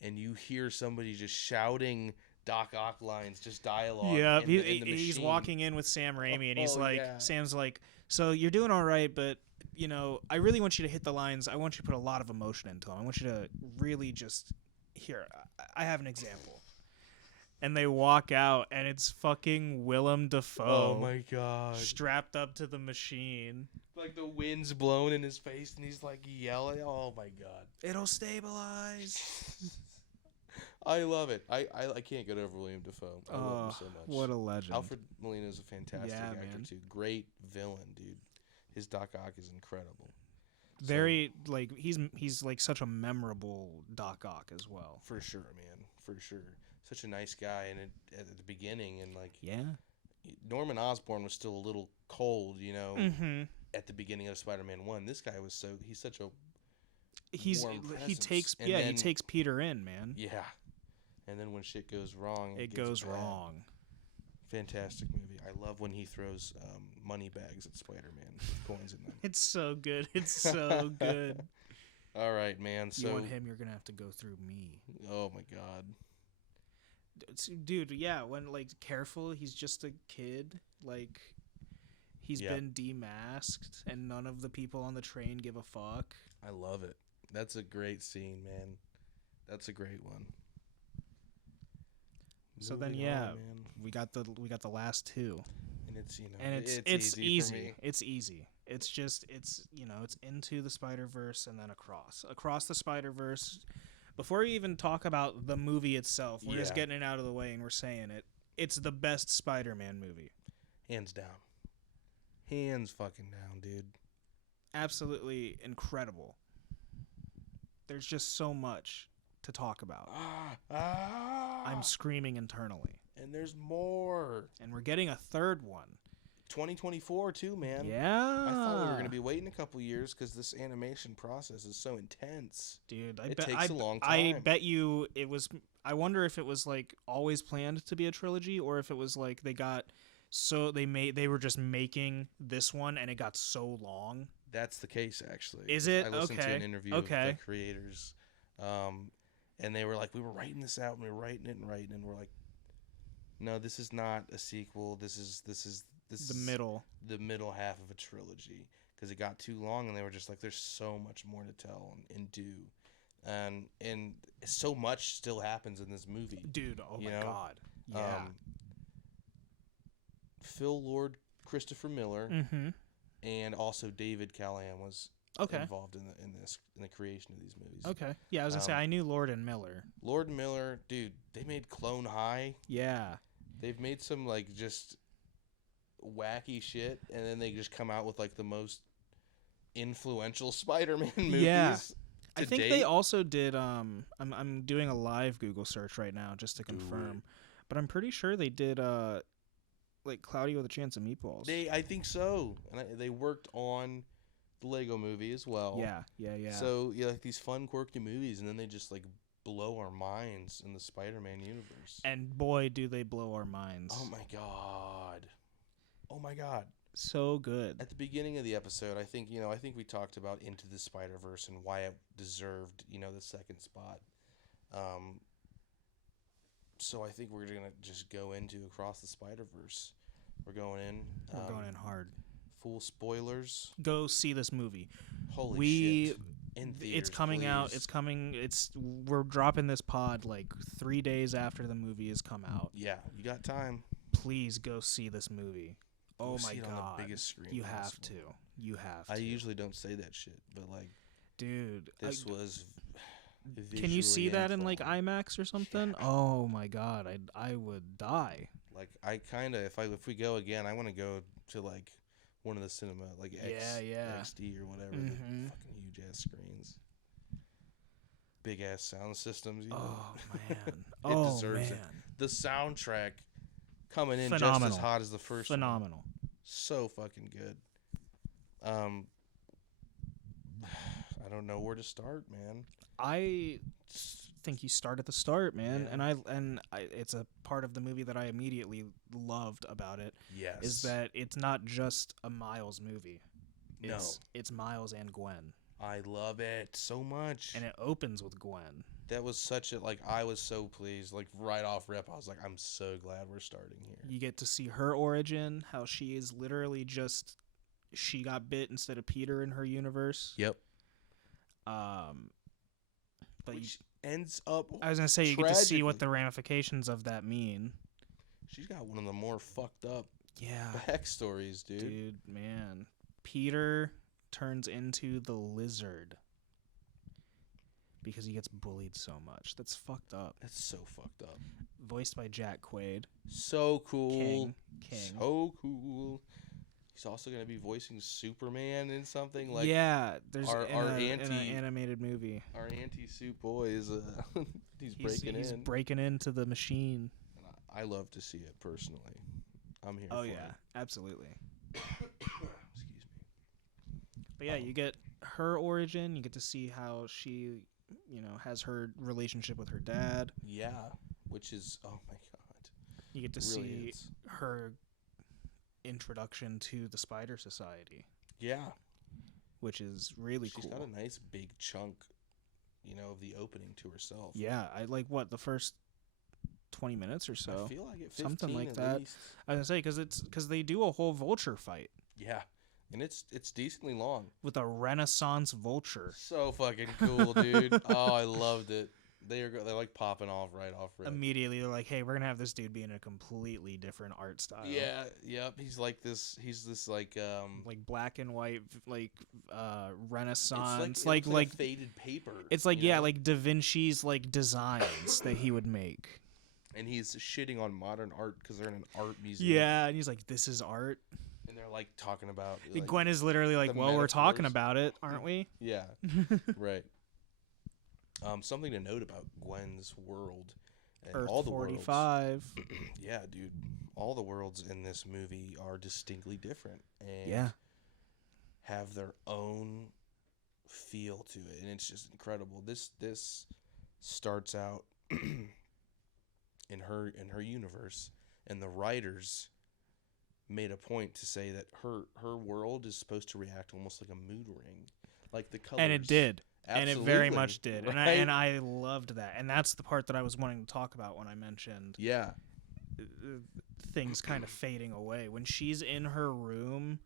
and you hear somebody just shouting Doc Ock lines, just dialogue. Yeah, in the he's machine. walking in with Sam Raimi, and he's like, yeah. Sam's like, so you're doing all right, but I really want you to hit the lines. I want you to put a lot of emotion into them. I want you to really just here. I have an example. And they walk out, and it's fucking Willem Dafoe. Oh my god! Strapped up to the machine. Like the wind's blowing in his face, and he's like yelling. Oh my god! It'll stabilize. I love it. I can't get over William Dafoe. I love him so much. What a legend! Alfred Molina is a fantastic actor too. Great villain, dude. His Doc Ock is incredible. Very like he's like such a memorable Doc Ock as well. For sure, man. For sure. Such a nice guy, and at the beginning, and like Norman Osborn was still a little cold, at the beginning of Spider-Man 1. This guy was he's such a warm presence. He takes Peter in, man. Yeah. And then when shit goes wrong, it goes wrong. Fantastic movie. I love when he throws money bags at Spider-Man with coins in them. It's so good. It's so good. All right, man. So you want him, you're gonna have to go through me. Oh my god. Dude, yeah, when like careful, he's just a kid. Like he's been demasked, and none of the people on the train give a fuck. I love it. That's a great scene, man. That's a great one. So then, man. we got the last two, and it's it's easy. It's easy. It's just it's Into the Spider-Verse and then across the Spider-Verse. Before we even talk about the movie itself, we're just getting it out of the way and we're saying it. It's the best Spider-Man movie. Hands down. Hands fucking down, dude. Absolutely incredible. There's just so much to talk about. I'm screaming internally. And there's more. And we're getting a third one. 2024 too, man. Yeah. I thought we were going to be waiting a couple years because this animation process is so intense. Dude, it takes a long time. I bet you it was... I wonder if it was like always planned to be a trilogy, or if it was like they were just making this one and it got so long. That's the case, actually. Is it? I listened to an interview with the creators, and they were like, we were writing this out and we were writing it, and we're like, no, this is not a sequel. This is the middle half of a trilogy, because it got too long, and they were just like, there's so much more to tell and do, and so much still happens in this movie, dude. Oh my god, yeah. Phil Lord, Christopher Miller, and also David Callahan was involved in the creation of these movies. Okay, yeah, I was gonna say I knew Lord and Miller. Lord and Miller, dude, they made Clone High. Yeah, they've made some like just wacky shit, and then they just come out with like the most influential Spider-Man movies. Yeah, I think they also did. I'm doing a live Google search right now just to confirm, but I'm pretty sure they did like Cloudy with a Chance of Meatballs. I think so, and they worked on the Lego Movie as well. Yeah. So like these fun, quirky movies, and then they just like blow our minds in the Spider-Man universe. And boy, do they blow our minds! Oh my god. So good. At the beginning of the episode, I think we talked about Into the Spider-Verse and why it deserved, the second spot. So I think we're gonna just go into Across the Spider-Verse. We're going in. We're going in hard. Full spoilers. Go see this movie. Holy shit! In theaters, it's coming please. out. It's coming. We're dropping this pod like 3 days after the movie has come out. Yeah, you got time. Please go see this movie. Go Oh see my it god! on the biggest screen You have possible. to. You have to. I usually don't say that shit, but like, dude, this was. Can you see that in like fun. IMAX or something? Yeah. Oh my god, I would die. Like I kind of if we go again, I want to go to like one of the cinema like XD or whatever, the fucking huge ass screens, big ass sound systems. You know? Oh man, it deserves it. The soundtrack coming in phenomenal. just as hot as the first. Phenomenal. One. So fucking good. I don't know where to start, man. I think you start at the start, man, Yeah. and it's a part of the movie that I immediately loved about it. Yes, is that it's not just a Miles movie. No, it's Miles and Gwen. I love it so much, and it opens with Gwen. That was such a I was so pleased. Like right off rip, I was like, I'm so glad we're starting here. You get to see her origin, how she is literally just she got bit instead of Peter in her universe. Yep. But which ends up. I was gonna say you get to see what the ramifications of that mean. She's got one of the more fucked up yeah backstories, dude. Dude, man, Peter turns into the Lizard because he gets bullied so much. That's fucked up. That's so fucked up. Voiced by Jack Quaid. So cool. King. So cool. He's also going to be voicing Superman in something like there's in an animated movie. Our anti-suit boy is he's breaking into the machine. And I love to see it personally. I'm here. Oh for yeah, it. absolutely. Excuse me. But yeah, you get her origin. You get to see how she, has her relationship with her dad. Yeah, which is oh my god. You get to see her introduction to the Spider Society. Yeah, which is really cool. She's got a nice big chunk, of the opening to herself. Yeah, I like the first 20 minutes or so. I feel like it, something like at that. Least. I was gonna say because they do a whole vulture fight. Yeah, and it's decently long with a Renaissance vulture. So fucking cool, dude. Oh, I loved it. They're like popping off right off rip. Immediately, they're like, "Hey, we're gonna have this dude be in a completely different art style." Yeah, yep. He's this like black and white Renaissance, it's like faded paper. It's like like Da Vinci's like designs that he would make. And he's shitting on modern art because they're in an art museum. Yeah, and he's like, "This is art." And they're like talking about. Gwen is literally like, "Well, we're talking about it, aren't we?" Yeah, right. Something to note about Gwen's world and Earth all the 45. Worlds. Yeah, dude. All the worlds in this movie are distinctly different and have their own feel to it, and it's just incredible. This starts out in her universe, and the writers made a point to say that her world is supposed to react almost like a mood ring, like the colors. And it did. Absolutely. And it very much did. Right? And I loved that. And that's the part that I was wanting to talk about when I mentioned things kind of fading away. When she's in her room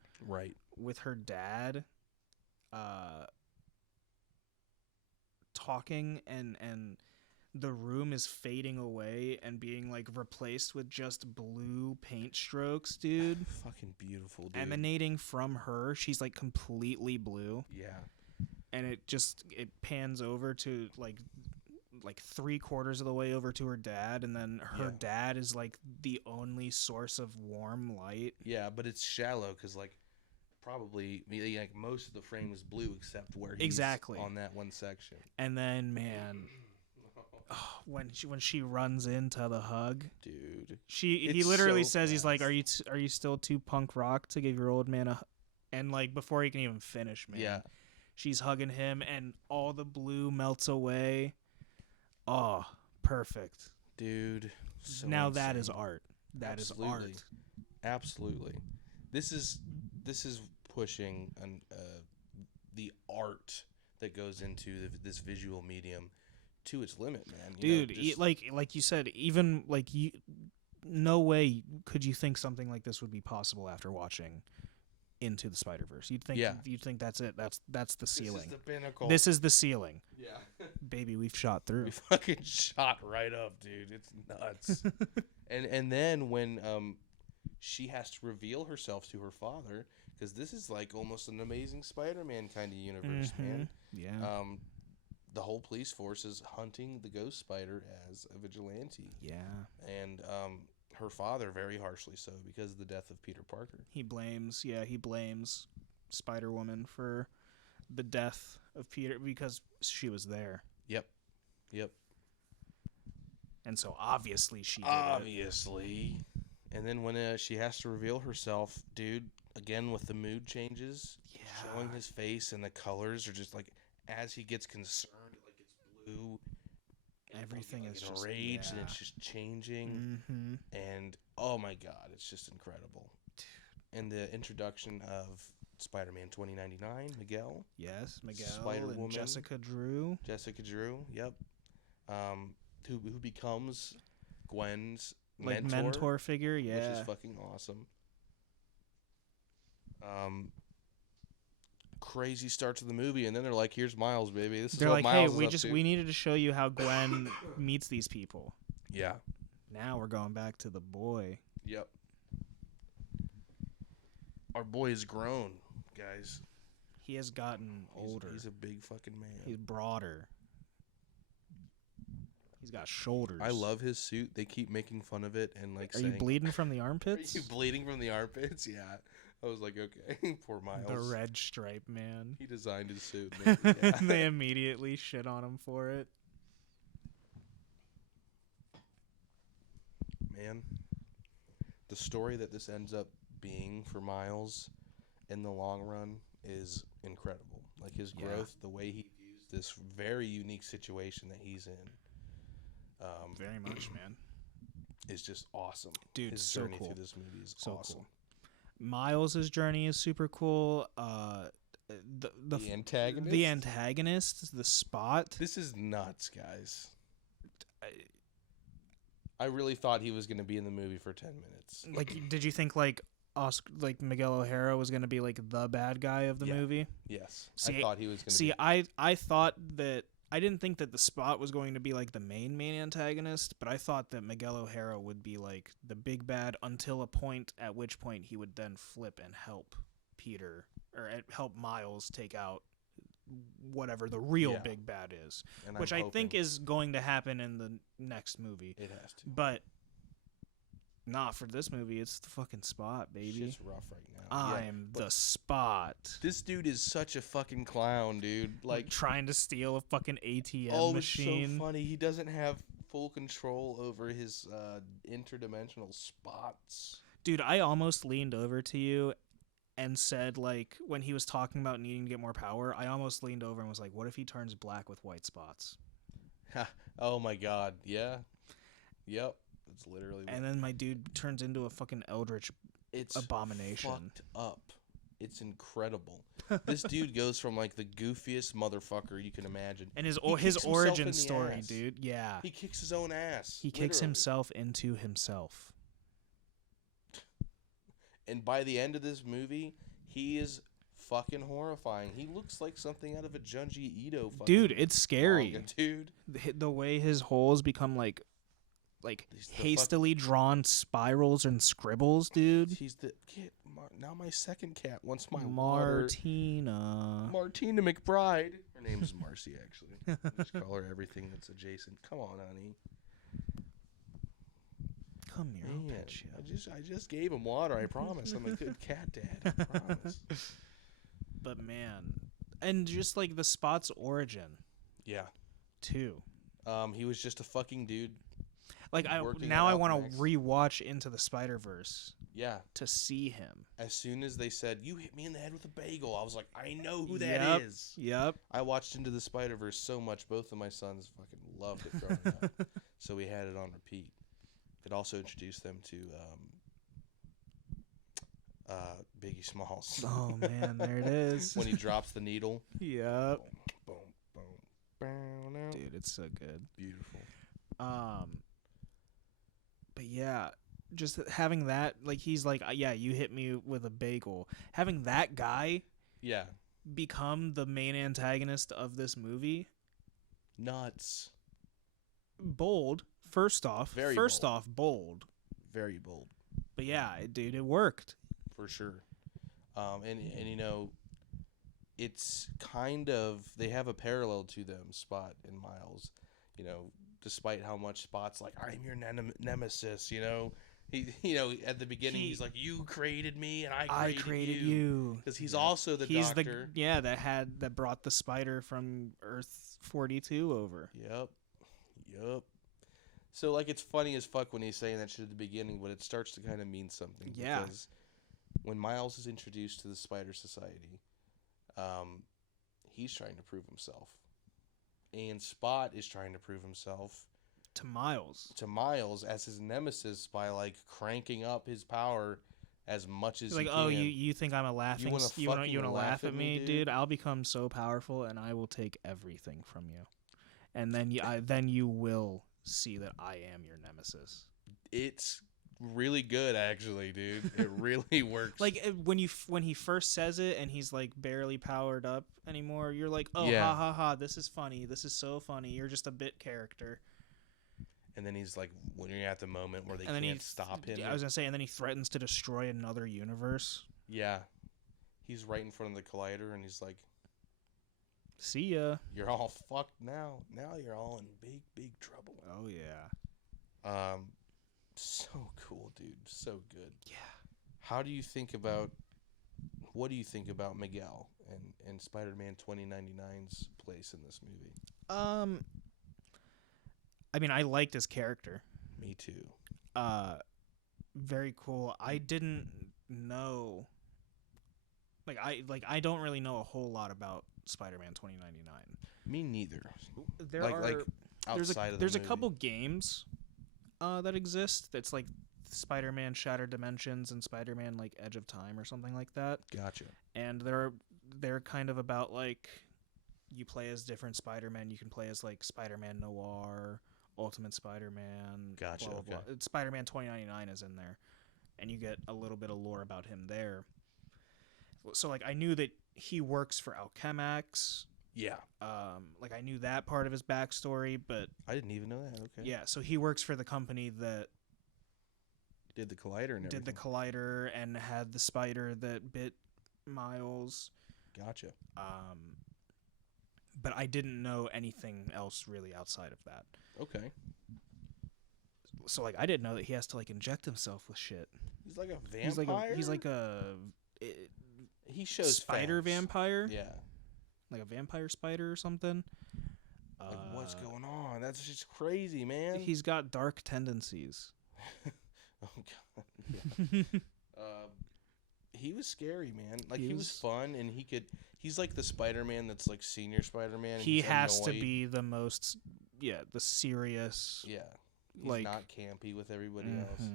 with her dad talking and the room is fading away and being like replaced with just blue paint strokes, dude. Fucking beautiful, dude. Emanating from her. She's like completely blue. Yeah. And it pans over to like 3/4 of the way over to her dad, and then her dad is like the only source of warm light. Yeah, but it's shallow because probably like most of the frame is blue except where he's on that one section. And then when she runs into the hug, dude, he literally says he's like, are you still too punk rock to give your old man a? And like before he can even finish, man. Yeah. She's hugging him, and all the blue melts away. Oh, perfect. Dude. So now insane. That is art. That is art. Absolutely. This is pushing the art that goes into this visual medium to its limit, man. Dude, like you said, even like no way could you think something like this would be possible after watching Into the Spider-Verse. You'd think that's it. That's the ceiling. This is the pinnacle. This is the ceiling. Yeah. Baby, we've shot through. We fucking shot right up, dude. It's nuts. and then when she has to reveal herself to her father, because this is like almost an Amazing Spider-Man kind of universe, man. Yeah. The whole police force is hunting the Ghost Spider as a vigilante. Yeah. And her father, very harshly so, because of the death of Peter Parker. He blames Spider-Woman for the death of Peter because she was there. Yep. And so obviously she did Obviously. And then when she has to reveal herself, dude, again with the mood changes, showing his face and the colors are just like, as he gets concerned, like it's blue. Everything is just enraged and it's just changing. Mm-hmm. And oh my god, it's just incredible. And the introduction of Spider-Man 2099, Miguel. Yes, Miguel Spider-Woman. And Jessica Drew, yep. Who becomes Gwen's like mentor figure, yeah. Which is fucking awesome. Crazy start to the movie, and then they're like, "Here's Miles, baby. This is what Miles is up to." We needed to show you how Gwen meets these people. Yeah. Now we're going back to the boy. Yep. Our boy is grown, guys. He has gotten older. He's a big fucking man. He's broader. He's got shoulders. I love his suit. They keep making fun of it and like saying, "Are you bleeding from the armpits?" Are you bleeding from the armpits? Yeah. I was like, okay, poor Miles. The red stripe, man. He designed his suit. And they immediately shit on him for it. Man, the story that this ends up being for Miles in the long run is incredible. Like his growth, the way he views this very unique situation that he's in. Very much, man. Is just awesome. Dude, his so journey cool. through this movie is so awesome. Cool. Miles's journey is super cool. The antagonist, the Spot. This is nuts, guys. I really thought he was going to be in the movie for 10 minutes. Like, did you think like Miguel O'Hara was going to be like the bad guy of the movie? Yes. See, I thought he was going to be. I thought that I didn't think that the Spot was going to be like the main antagonist, but I thought that Miguel O'Hara would be like the big bad until a point at which point he would then flip and help Peter or help Miles take out whatever the real big bad is, and which I think is going to happen in the next movie. It has to. But not for this movie. It's the fucking Spot, baby. Shit's rough right now. I'm the Spot. This dude is such a fucking clown, dude. Like trying to steal a fucking ATM machine. It's so funny. He doesn't have full control over his interdimensional spots. Dude, I almost leaned over to you and said, like, when he was talking about needing to get more power, I almost leaned over and was like, what if he turns black with white spots? Oh my god. Yeah. Yep. It's literally. And then my dude turns into a fucking eldritch abomination. Fucked up. It's incredible. This dude goes from like the goofiest motherfucker you can imagine. And his origin story, dude. Yeah. He kicks his own ass. He kicks himself into himself. And by the end of this movie, he is fucking horrifying. He looks like something out of a Junji Ito fucking dude, it's scary. manga, dude. The way his holes become like hastily drawn spirals and scribbles, dude. He's the kid. Now my second cat wants my Martina. Martina McBride. Her name is Marcy, actually. Just call her everything that's adjacent. Come on, honey. Come here, I'll pet you. I just gave him water. I promise. I'm a good cat dad. I promise. But man, and just like the Spot's origin. Yeah. Too. He was just a fucking dude. Like I want to rewatch Into the Spider-Verse. Yeah. To see him. As soon as they said, "You hit me in the head with a bagel," I was like, "I know who that is." Yep. I watched Into the Spider-Verse so much. Both of my sons fucking loved it growing up. So we had it on repeat. It also introduced them to Biggie Smalls. Oh man, there it is. When he drops the needle. Yep. Boom, boom, boom. Dude, It's so good. Beautiful. But yeah, just having that, like, he's like, yeah, you hit me with a bagel. Having that guy become the main antagonist of this movie. Nuts. Bold. First off, bold. Very bold. But yeah, dude, it worked. For sure. And you know, it's kind of, they have a parallel to them, Spot and Miles. You know, despite how much Spot's like, I'm your nemesis, you know. At the beginning, he's like, you created me and I created you. Because he's also the doctor. That brought the spider from Earth 42 over. Yep. So, like, it's funny as fuck when he's saying that shit at the beginning, but it starts to kind of mean something. Yeah. Because when Miles is introduced to the Spider Society, he's trying to prove himself. And Spot is trying to prove himself to Miles as his nemesis by, like, cranking up his power as much as he can. Oh, you think I'm a laughing? You want to laugh at me, dude? I'll become so powerful, and I will take everything from you, and then you will see that I am your nemesis. It's really good, actually, dude. It really works. Like, when he first says it and he's like barely powered up anymore, you're like, oh, ha ha ha, this is funny. This is so funny. You're just a bit character. And then he's like, when you're at the moment where they can't stop him. I was gonna say, and then he threatens to destroy another universe. Yeah, he's right in front of the collider, and he's like, "See ya. You're all fucked now. Now you're all in big trouble." Oh yeah. So cool, dude. So good. Yeah. What do you think about Miguel and Spider-Man 2099's place in this movie? I mean, I liked his character. Me too. Very cool. I didn't know. I don't really know a whole lot about Spider-Man 2099. Me neither. There's a couple games that exist. That's like Spider-Man Shattered Dimensions and Spider-Man like Edge of Time or something like that. Gotcha. And they're kind of about like you play as different Spider-Man. You can play as like Spider-Man Noir, Ultimate Spider-Man. Gotcha. Blah, blah, blah. Spider-Man 2099 is in there, and you get a little bit of lore about him there. So like I knew that he works for Alchemax. Yeah. Like I knew that part of his backstory, but I didn't even know that. Okay. Yeah, so he works for the company that did the collider and everything. Did the collider and had the spider that bit Miles. Gotcha. But I didn't know anything else really outside of that. Okay. So like I didn't know that he has to like inject himself with shit. He's like a vampire. He shows spider vampire. Yeah. Like a vampire spider or something. Like what's going on? That's just crazy, man. He's got dark tendencies. Oh god. Yeah. He was scary, man. Like he was fun, and he's like the Spider-Man that's like senior Spider-Man. He has to be the most, the serious. Yeah. He's not campy with everybody else.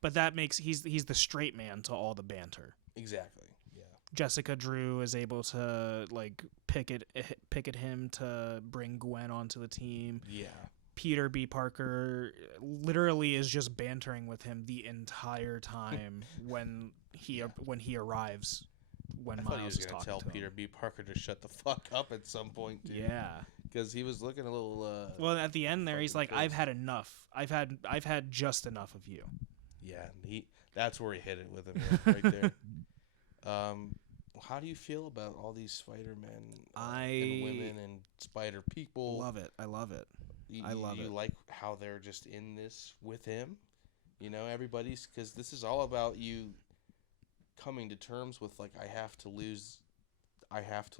But that makes he's the straight man to all the banter. Exactly. Yeah. Jessica Drew is able to like pick at him to bring Gwen onto the team. Yeah. Peter B. Parker literally is just bantering with him the entire time when he arrives. When I Miles thought he was gonna tell Peter B. Parker to shut the fuck up at some point, dude. Yeah. Because he was looking a little. Well, at the end there, he's like, "I've had enough. I've had just enough of you." Yeah, that's where he hit it with him right there. How do you feel about all these Spider-Men and women and Spider people? Love it. I love it. You like how they're just in this with him? You know, everybody's because this is all about you coming to terms with like I have to lose.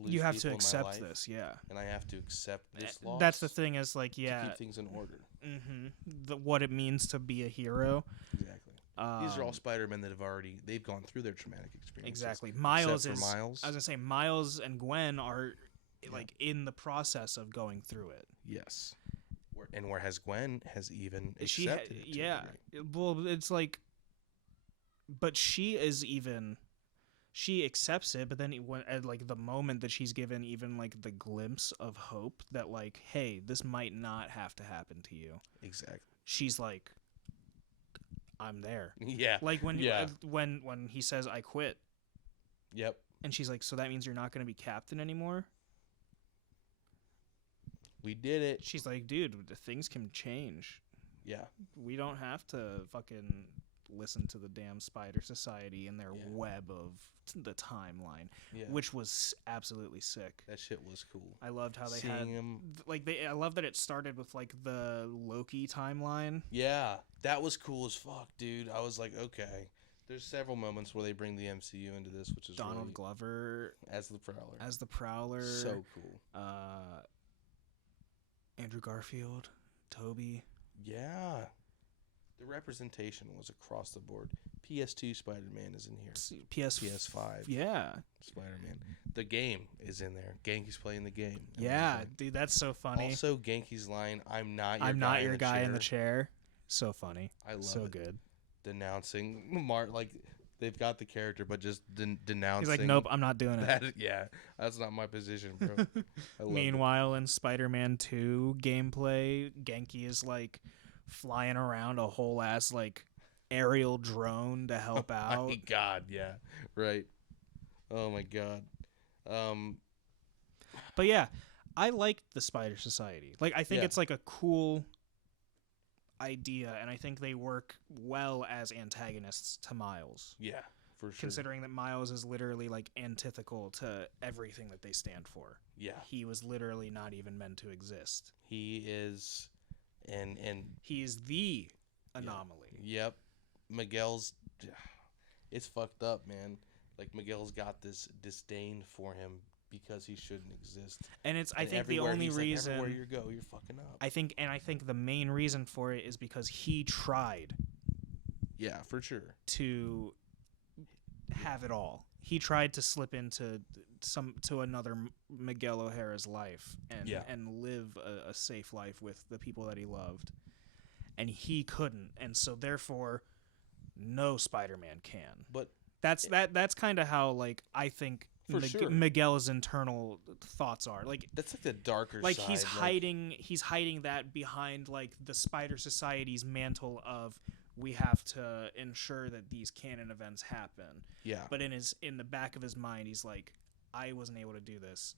You have to accept this, and I have to accept this loss. That's the thing is like, to keep things in order. What it means to be a hero. Exactly. These are all Spider-Men that they've gone through their traumatic experiences. Exactly. Miles. I was gonna say Miles and Gwen are like in the process of going through it. Yes. Whereas Gwen has even accepted it. Yeah. Well, it's like, but she is even. she accepts it, but then at like the moment that she's given even like the glimpse of hope that like, hey, this might not have to happen to you. Exactly. She's like, I'm there. Yeah. Like when Yeah. when he says I quit. Yep. And she's like, so that means you're not going to be captain anymore? We did it. She's like, dude, things can change. Yeah. We don't have to fucking listen to the damn Spider Society and their web of the timeline, which was absolutely sick. That shit was cool. I loved how they had him. Like I love that it started with like the Loki timeline. Yeah, that was cool as fuck, dude. I was like, okay. There's several moments where they bring the MCU into this, which is Donald really, Glover as the Prowler. So cool. Andrew Garfield, Toby. Yeah. The representation was across the board. PS2 Spider-Man is in here. PS5. Yeah. Spider-Man. The game is in there. Genki's playing the game. Yeah, dude, that's so funny. Also, Genki's line, I'm not your guy in the chair. So funny. I love so it. Good. Denouncing like they've got the character, but just denouncing. He's like, nope, I'm not doing it. Yeah, that's not my position, bro. Meanwhile, in Spider-Man 2 gameplay, Genki is like flying around a whole ass like aerial drone to help out. Oh my god, yeah, right. Oh my god. But yeah, I liked the Spider Society. Like, I think it's like a cool idea, and I think they work well as antagonists to Miles. Yeah, for sure. Considering that Miles is literally like antithetical to everything that they stand for. Yeah. He was literally not even meant to exist. He is and he is the anomaly. Yep. Miguel's it's fucked up, man. Like Miguel's got this disdain for him because he shouldn't exist. And I think the only reason everywhere you go, you're fucking up. I think the main reason for it is because he tried. Yeah, for sure. To have it all. He tried to slip into another Miguel O'Hara's life and live a safe life with the people that he loved. And he couldn't. And so therefore no Spider-Man can. But that's kind of how like I think sure. Miguel's internal thoughts are. Like that's like the darker like side. He's hiding that behind like the Spider Society's mantle of we have to ensure that these canon events happen. Yeah. But in the back of his mind he's like, I wasn't able to do this.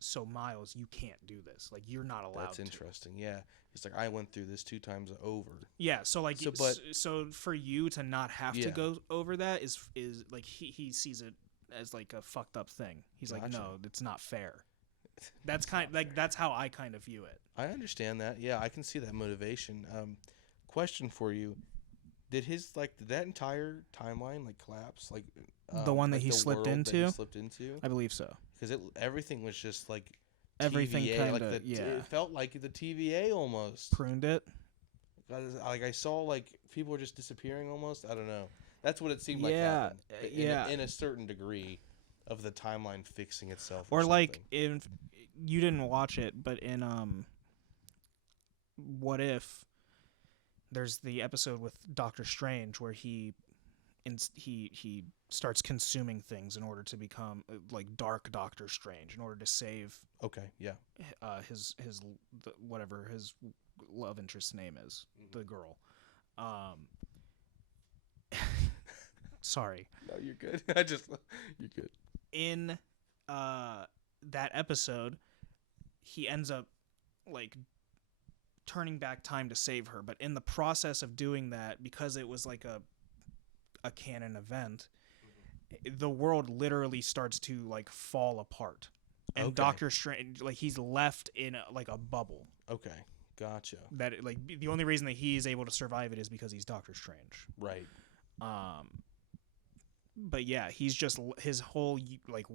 So Miles, you can't do this. Like you're not allowed to. That's interesting. Yeah. It's like I went through this 2 times over. Yeah, so like so for you to not have to go over that is like he sees it as like a fucked up thing. He's like, no, it's not fair. That's that's how I kind of view it. I understand that. Yeah, I can see that motivation. Question for you: did that entire timeline like collapse? Like the one that he slipped into? I believe so. Because everything was just like everything TVA, kind of like it felt like the TVA almost pruned it. Like I saw like people were just disappearing almost. I don't know. That's what it seemed like happened. In a certain degree of the timeline fixing itself. Or like if you didn't watch it, but in What If, there's the episode with Doctor Strange where he starts consuming things in order to become like Dark Doctor Strange in order to save his whatever his love interest's name is, the girl. Sorry. No, you're good. You're good. In that episode, he ends up like turning back time to save her, but in the process of doing that, because it was like a canon event, the world literally starts to like fall apart. And Doctor Strange, like he's left in like a bubble. Okay. Gotcha. That like the only reason that he's able to survive it is because he's Doctor Strange. Right. But yeah, he's just his whole like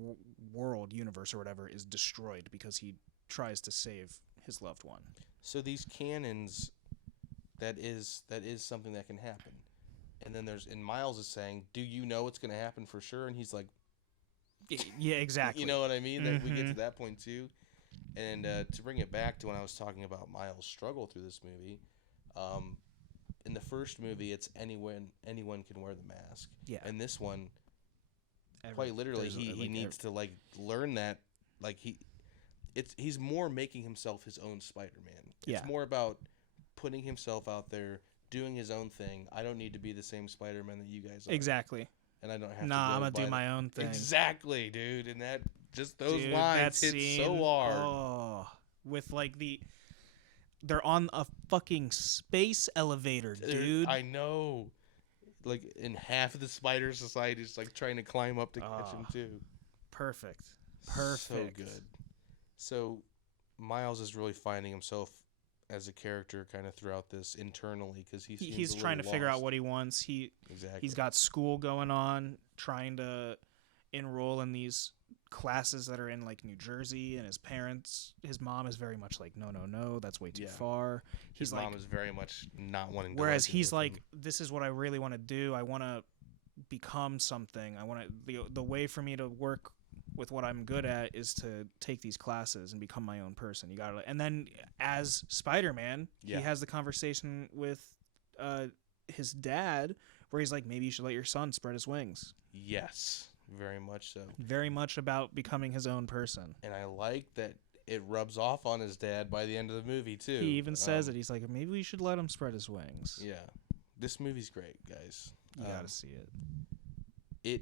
world universe or whatever is destroyed because he tries to save his loved one. So these canons, that is something that can happen. And then Miles is saying, "Do you know what's going to happen for sure?" And he's like, "Yeah, exactly." You know what I mean? That we get to that point too. And to bring it back to when I was talking about Miles' struggle through this movie, in the first movie, it's anyone can wear the mask. Yeah. In this one, quite literally, he needs to like learn that, like he's more making himself his own Spider-Man. It's more about putting himself out there, doing his own thing. I don't need to be the same Spider-Man that you guys are. Exactly. And I don't have to. Nah, I'm gonna do my own thing. Exactly, dude. And that just those lines hit so hard. Oh, with like they're on a fucking space elevator, dude. I know. Like, in half of the Spider Society is like trying to climb up to catch him too. Perfect. So good. So Miles is really finding himself as a character kind of throughout this internally, because he's trying to figure out what he wants. He's got school going on, trying to enroll in these classes that are in like New Jersey, and his mom is very much like, no, that's way too far. His mom is very much not wanting to. Whereas he's like, this is what I really want to do. I want to become something. I want to the way for me to work with what I'm good at is to take these classes and become my own person. You got to, and then as Spider-Man, he has the conversation with his dad where he's like, maybe you should let your son spread his wings. Yes, very much so. Very much about becoming his own person. And I like that it rubs off on his dad by the end of the movie too. He even says it. He's like, maybe we should let him spread his wings. Yeah. This movie's great, guys. You got to see it. It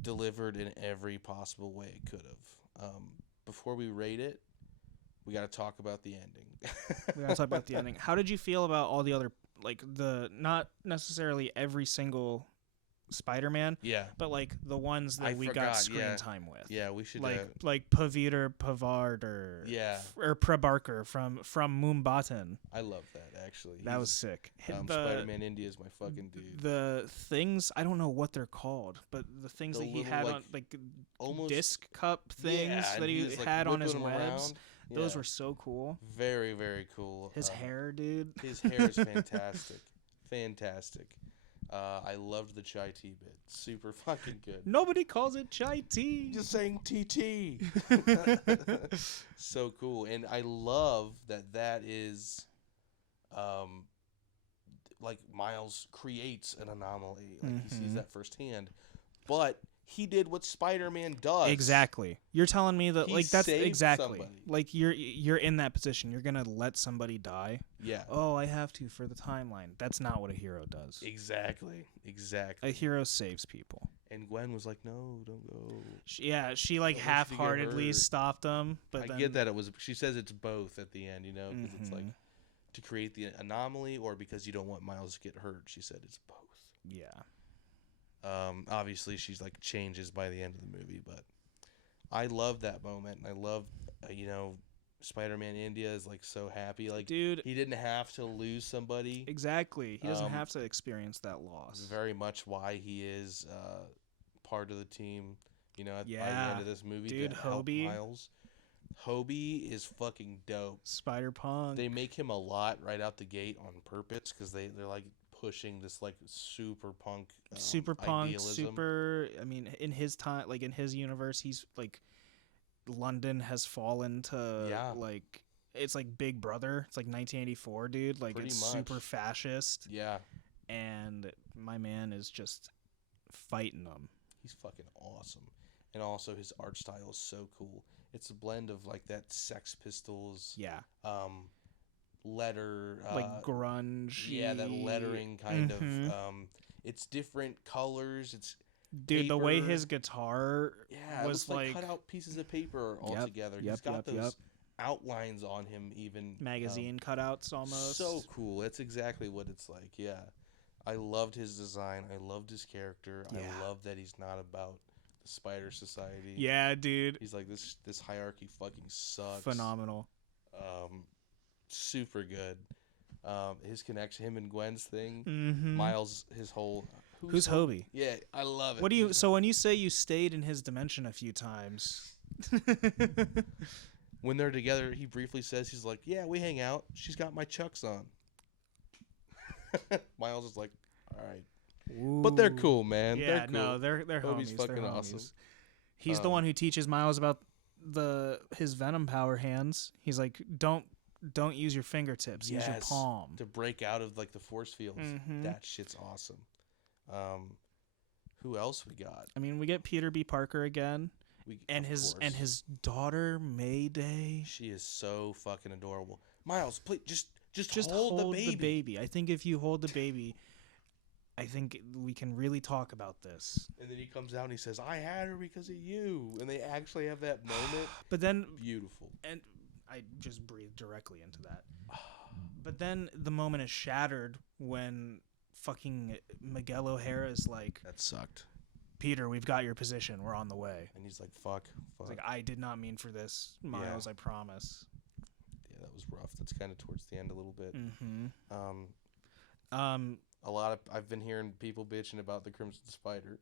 delivered in every possible way it could have. Before we rate it, we got to talk about the ending. How did you feel about all the other, like, not necessarily every single Spider-Man, but like the ones that we got screen time with? Yeah, we should like Paviter Pavard or Prebarker from Mumbattan. I love that, actually. That was sick. Spider-Man India is my fucking dude. The things, I don't know what they're called, but the things that he had on, like, almost disc cup things that he had on his webs. Those were so cool. Very, very cool. His hair, dude. His hair is fantastic. Fantastic. I loved the chai tea bit. Super fucking good. Nobody calls it chai tea. Just saying TT. So cool. And I love that is like Miles creates an anomaly. Like he sees that firsthand. But he did what Spider-Man does. Exactly. You're telling me that, like, that's exactly somebody. Like you're in that position. You're gonna let somebody die. Yeah. Oh, I have to for the timeline. That's not what a hero does. Exactly. A hero saves people. And Gwen was like, "No, don't go." She like half-heartedly stopped him. But I get that it was. She says it's both at the end, you know, because it's like to create the anomaly or because you don't want Miles to get hurt. She said it's both. Yeah. Obviously, she's like changes by the end of the movie, but I love that moment, and I love, Spider-Man India is like so happy, like, dude, he didn't have to lose somebody. Exactly, he doesn't have to experience that loss. Very much why he is part of the team. By the end of this movie, dude, Hobie, Miles. Hobie is fucking dope. Spider-Punk. They make him a lot right out the gate on purpose because they're like pushing this like super punk idealism. I mean, in his time, like in his universe, he's like, London has fallen to like, it's like Big Brother. It's like 1984, dude. Like, pretty it's much super fascist. Yeah. And my man is just fighting them. He's fucking awesome. And also his art style is so cool. It's a blend of like that Sex Pistols. Yeah. Letter like grunge, that lettering kind of it's different colors. It's dude paper. The way his guitar was like cut out pieces of paper all together. He's got those outlines on him, even magazine cutouts almost. So cool. That's exactly what it's like. I loved his design. I loved his character. I love that he's not about the Spider Society. Yeah, dude. He's like, this hierarchy fucking sucks. Phenomenal. Super good. His connection, him and Gwen's thing. Miles, his whole. Who's Hobie? Yeah, I love it. So when you say you stayed in his dimension a few times, when they're together, he briefly says, he's like, "Yeah, we hang out. She's got my Chucks on." Miles is like, "All right." Ooh. But they're cool, man. Yeah, they're cool. No, they're Hobie's homies. fucking they're awesome. He's the one who teaches Miles about his Venom power hands. He's like, don't use your fingertips. Use your palm to break out of like the force fields. That shit's awesome. Who else we got? I mean, we get Peter B. Parker again, and Of his course. daughter Mayday. She is so fucking adorable. Miles, please just Just hold the hold the baby. baby. I think if you hold the baby, I think we can really talk about this. And then he comes out and he says, "I had her because of you." And they actually have that moment. But then, Beautiful. and I just breathed directly into that. But then the moment is shattered when fucking Miguel O'Hara is like, That sucked. Peter, we've got your position. We're on the way. And he's like, "Fuck." It's like, I did not mean for this, Miles, I promise. Yeah, that was rough. That's kind of towards the end a little bit. Mm-hmm. A lot of I've been hearing people bitching about the Crimson Spider.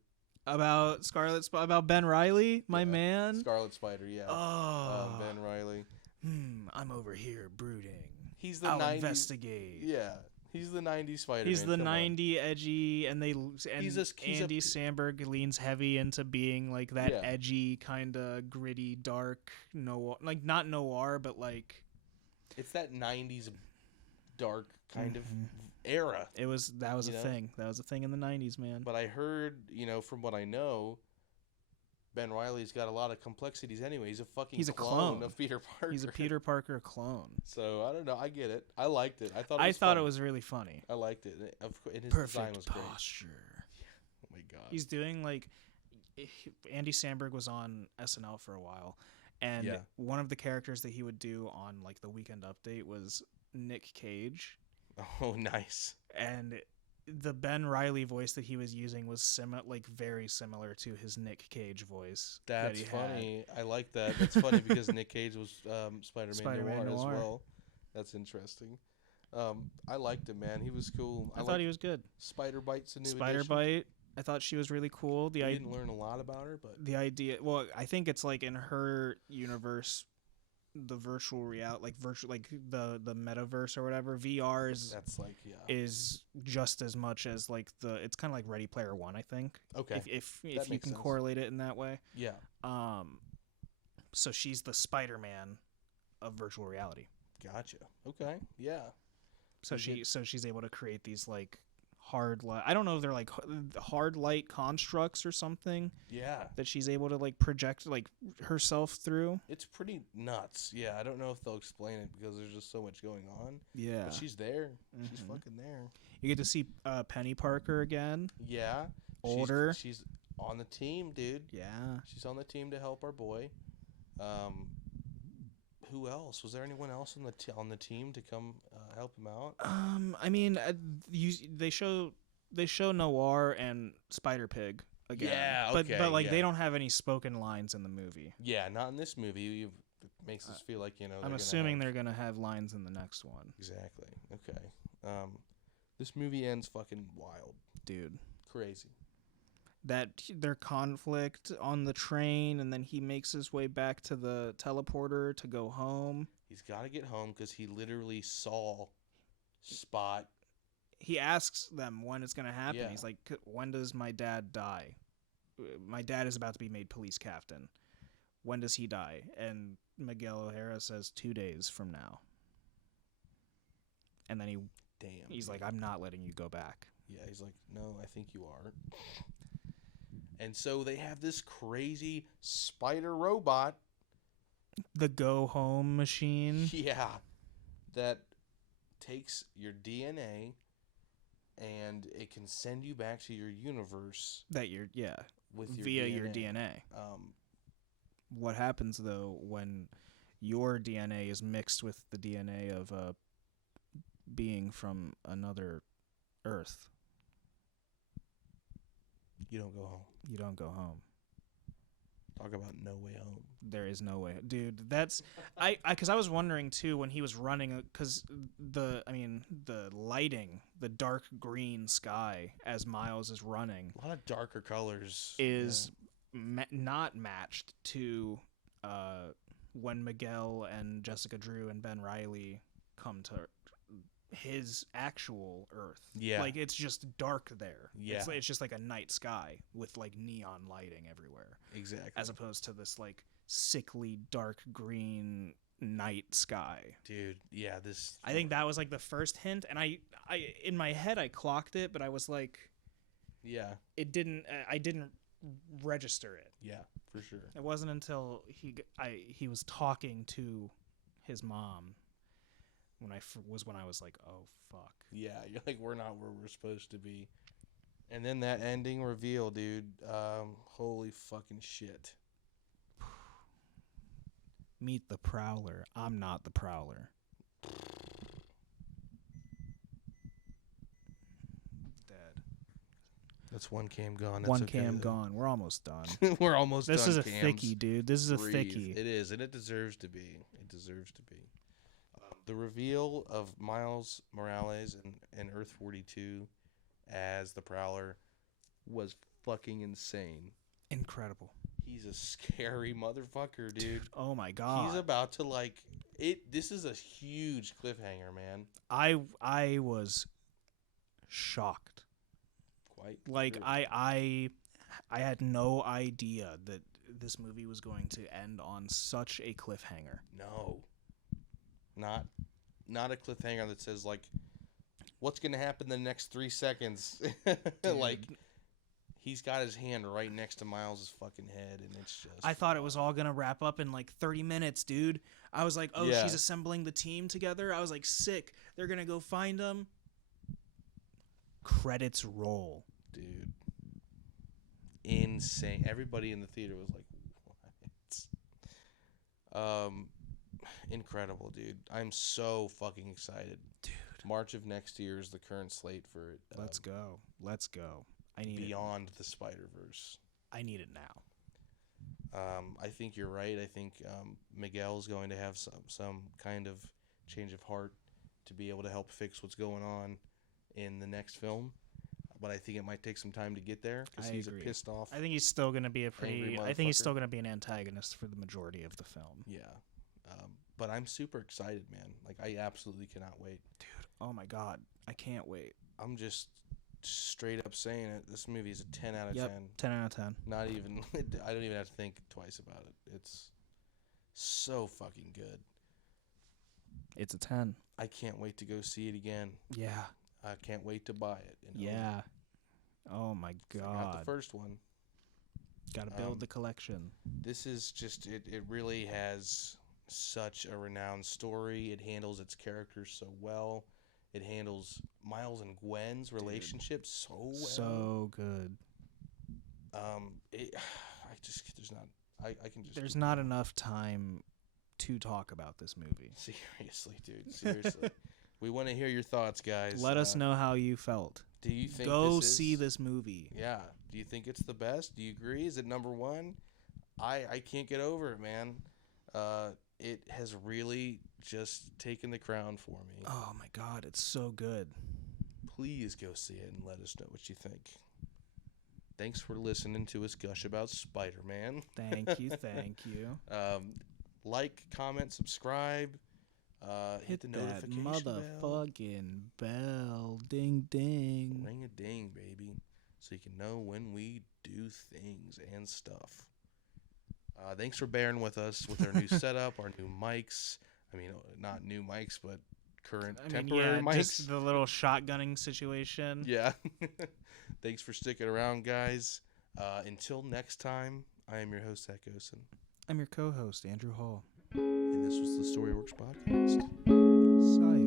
About about Ben Reilly, my Yeah, man. Scarlet Spider, yeah. Oh. Ben Reilly. I'm over here brooding. He's the I'll 90s. investigate. Yeah, he's the 90s Spider-Man. He's the 90 edgy, and He's Andy Samberg leans heavy into being like that edgy kind of gritty, dark noir, like not noir, but like it's that 90s dark kind of era. That was a thing. That was a thing in the 90s, man. But I heard, from what I know, Ben Reilly's got a lot of complexities anyway. He's a clone of Peter Parker. He's a Peter Parker clone. So I don't know. I get it. I liked it. I thought it was really funny. I liked it. And his Perfect design was posture. Great. Oh my god. He's doing like Andy Samberg was on SNL for a while, and one of the characters that he would do on like the Weekend Update was Nick Cage. Oh, nice. And the Ben Reilly voice that he was using was very similar to his Nick Cage voice. That's funny. I like that. That's funny because Nick Cage was Spider-Man Noir as well. That's interesting. I liked him, man. He was cool. I thought he was good. Spider Bite's a new Spider addition. Bite. I thought she was really cool. I didn't learn a lot about her, but the idea. Well, I think it's like in her universe, the virtual reality, like the metaverse or whatever. VR is just as much as like it's kind of like Ready Player One, I think. Okay. If you can correlate it in that way. Yeah. So she's the Spider-Man of virtual reality. Gotcha. Okay. Yeah. So she's able to create these like hard light. I don't know if they're like hard light constructs or something. Yeah. That she's able to like project like herself through. It's pretty nuts. Yeah. I don't know if they'll explain it because there's just so much going on. Yeah. But she's there. Mm-hmm. She's fucking there. You get to see Penny Parker again. Yeah. Older. She's on the team, dude. Yeah. She's on the team to help our boy. Who else? Was there anyone else on the team to come help him out? I mean, they show Noir and Spider Pig again. Yeah, okay. But like they don't have any spoken lines in the movie. Yeah, not in this movie. It makes us feel like I'm assuming they're gonna have lines in the next one. Exactly. Okay. This movie ends fucking wild, dude. Crazy. That their conflict on the train, and then he makes his way back to the teleporter to go home. He's got to get home because he literally saw Spot. He asks them when it's going to happen. Yeah. He's like, when does my dad die? My dad is about to be made police captain. When does he die? And Miguel O'Hara says 2 days from now. And then he's like, I'm not letting you go back. Yeah, he's like, no, I think you are. And so they have this crazy spider robot. The go home machine. Yeah. That takes your DNA and it can send you back to your universe. Via your DNA. What happens though when your DNA is mixed with the DNA of a being from another Earth? You don't go home. You don't go home. Talk about no way home. There is no way, dude. That's because I was wondering too when he was running, because the lighting, the dark green sky as Miles is running, a lot of darker colors is not matched to when Miguel and Jessica Drew and Ben Reilly come to his actual Earth. Yeah. Like, it's just dark there. Yeah. It's just like a night sky with like neon lighting everywhere. Exactly. As opposed to this like sickly dark green night sky. Dude, yeah, I think that was like the first hint, and I in my head I clocked it, but I was like, Yeah. I didn't register it. Yeah, for sure. It wasn't until he was talking to his mom when I was like, oh fuck. Yeah, you're like, we're not where we're supposed to be. And then that ending reveal, dude. Holy fucking shit. Meet the Prowler. I'm not the Prowler. Dead. That's one cam gone. That's One okay, cam though. gone. We're almost done. We're almost This done. is a Cams. thickie, dude. This is a Breathe. thickie. It is, and it deserves to be. It deserves to be. The reveal of Miles Morales and Earth 42 as the Prowler was fucking insane. Incredible. He's a scary motherfucker, dude. Oh my god. He's about to like it. This is a huge cliffhanger, man. I was shocked. Quite. Like literally. I had no idea that this movie was going to end on such a cliffhanger. No. Not a cliffhanger that says like what's going to happen in the next 3 seconds. Like he's got his hand right next to Miles' fucking head, and it's just... I thought it was all going to wrap up in like 30 minutes, dude. I was like, oh, she's assembling the team together. I was like, sick. They're going to go find him. Credits roll. Dude. Insane. Everybody in the theater was like, what? Incredible, dude. I'm so fucking excited. Dude. March of next year is the current slate for it. Let's go. Let's go. I need Beyond the Spider-Verse. I need it now. I think you're right. I think Miguel's going to have some kind of change of heart to be able to help fix what's going on in the next film. But I think it might take some time to get there because he's agree. a pissed off. I think he's still going to be I think he's motherfucker. still going to be an antagonist for the majority of the film. Yeah. But I'm super excited, man. Like, I absolutely cannot wait. Dude, oh my god. I can't wait. I'm just straight up saying it. This movie is a 10 out of 10. 10 out of 10. Not even... I don't even have to think twice about it. It's so fucking good. It's a 10. I can't wait to go see it again. Yeah. I can't wait to buy it. Yeah. Oh my god. Not the first one. Got to build the collection. This is just... It really has such a renowned story. It handles its characters so well. It handles Miles and Gwen's relationship so well. So good. There's not enough time to talk about this movie. Seriously, dude. Seriously. We want to hear your thoughts, guys. Let us know how you felt. Do you think see this movie? Yeah. Do you think it's the best? Do you agree? Is it number one? I can't get over it, man. It has really just taken the crown for me. Oh my god, it's so good. Please go see it and let us know what you think. Thanks for listening to us gush about Spider-Man. Thank you, thank you. Like, comment, subscribe. Hit the notification motherfucking bell. Ding, ding. Ring a ding, baby. So you can know when we do things and stuff. Thanks for bearing with us with our new setup, our new mics. I mean, not new mics, but temporary mics. Just the little shotgunning situation. Yeah. Thanks for sticking around, guys. Until next time, I am your host, Zac Osen. I'm your co-host, Andrew Hall. And this was the Storyworks Podcast. Sayonara.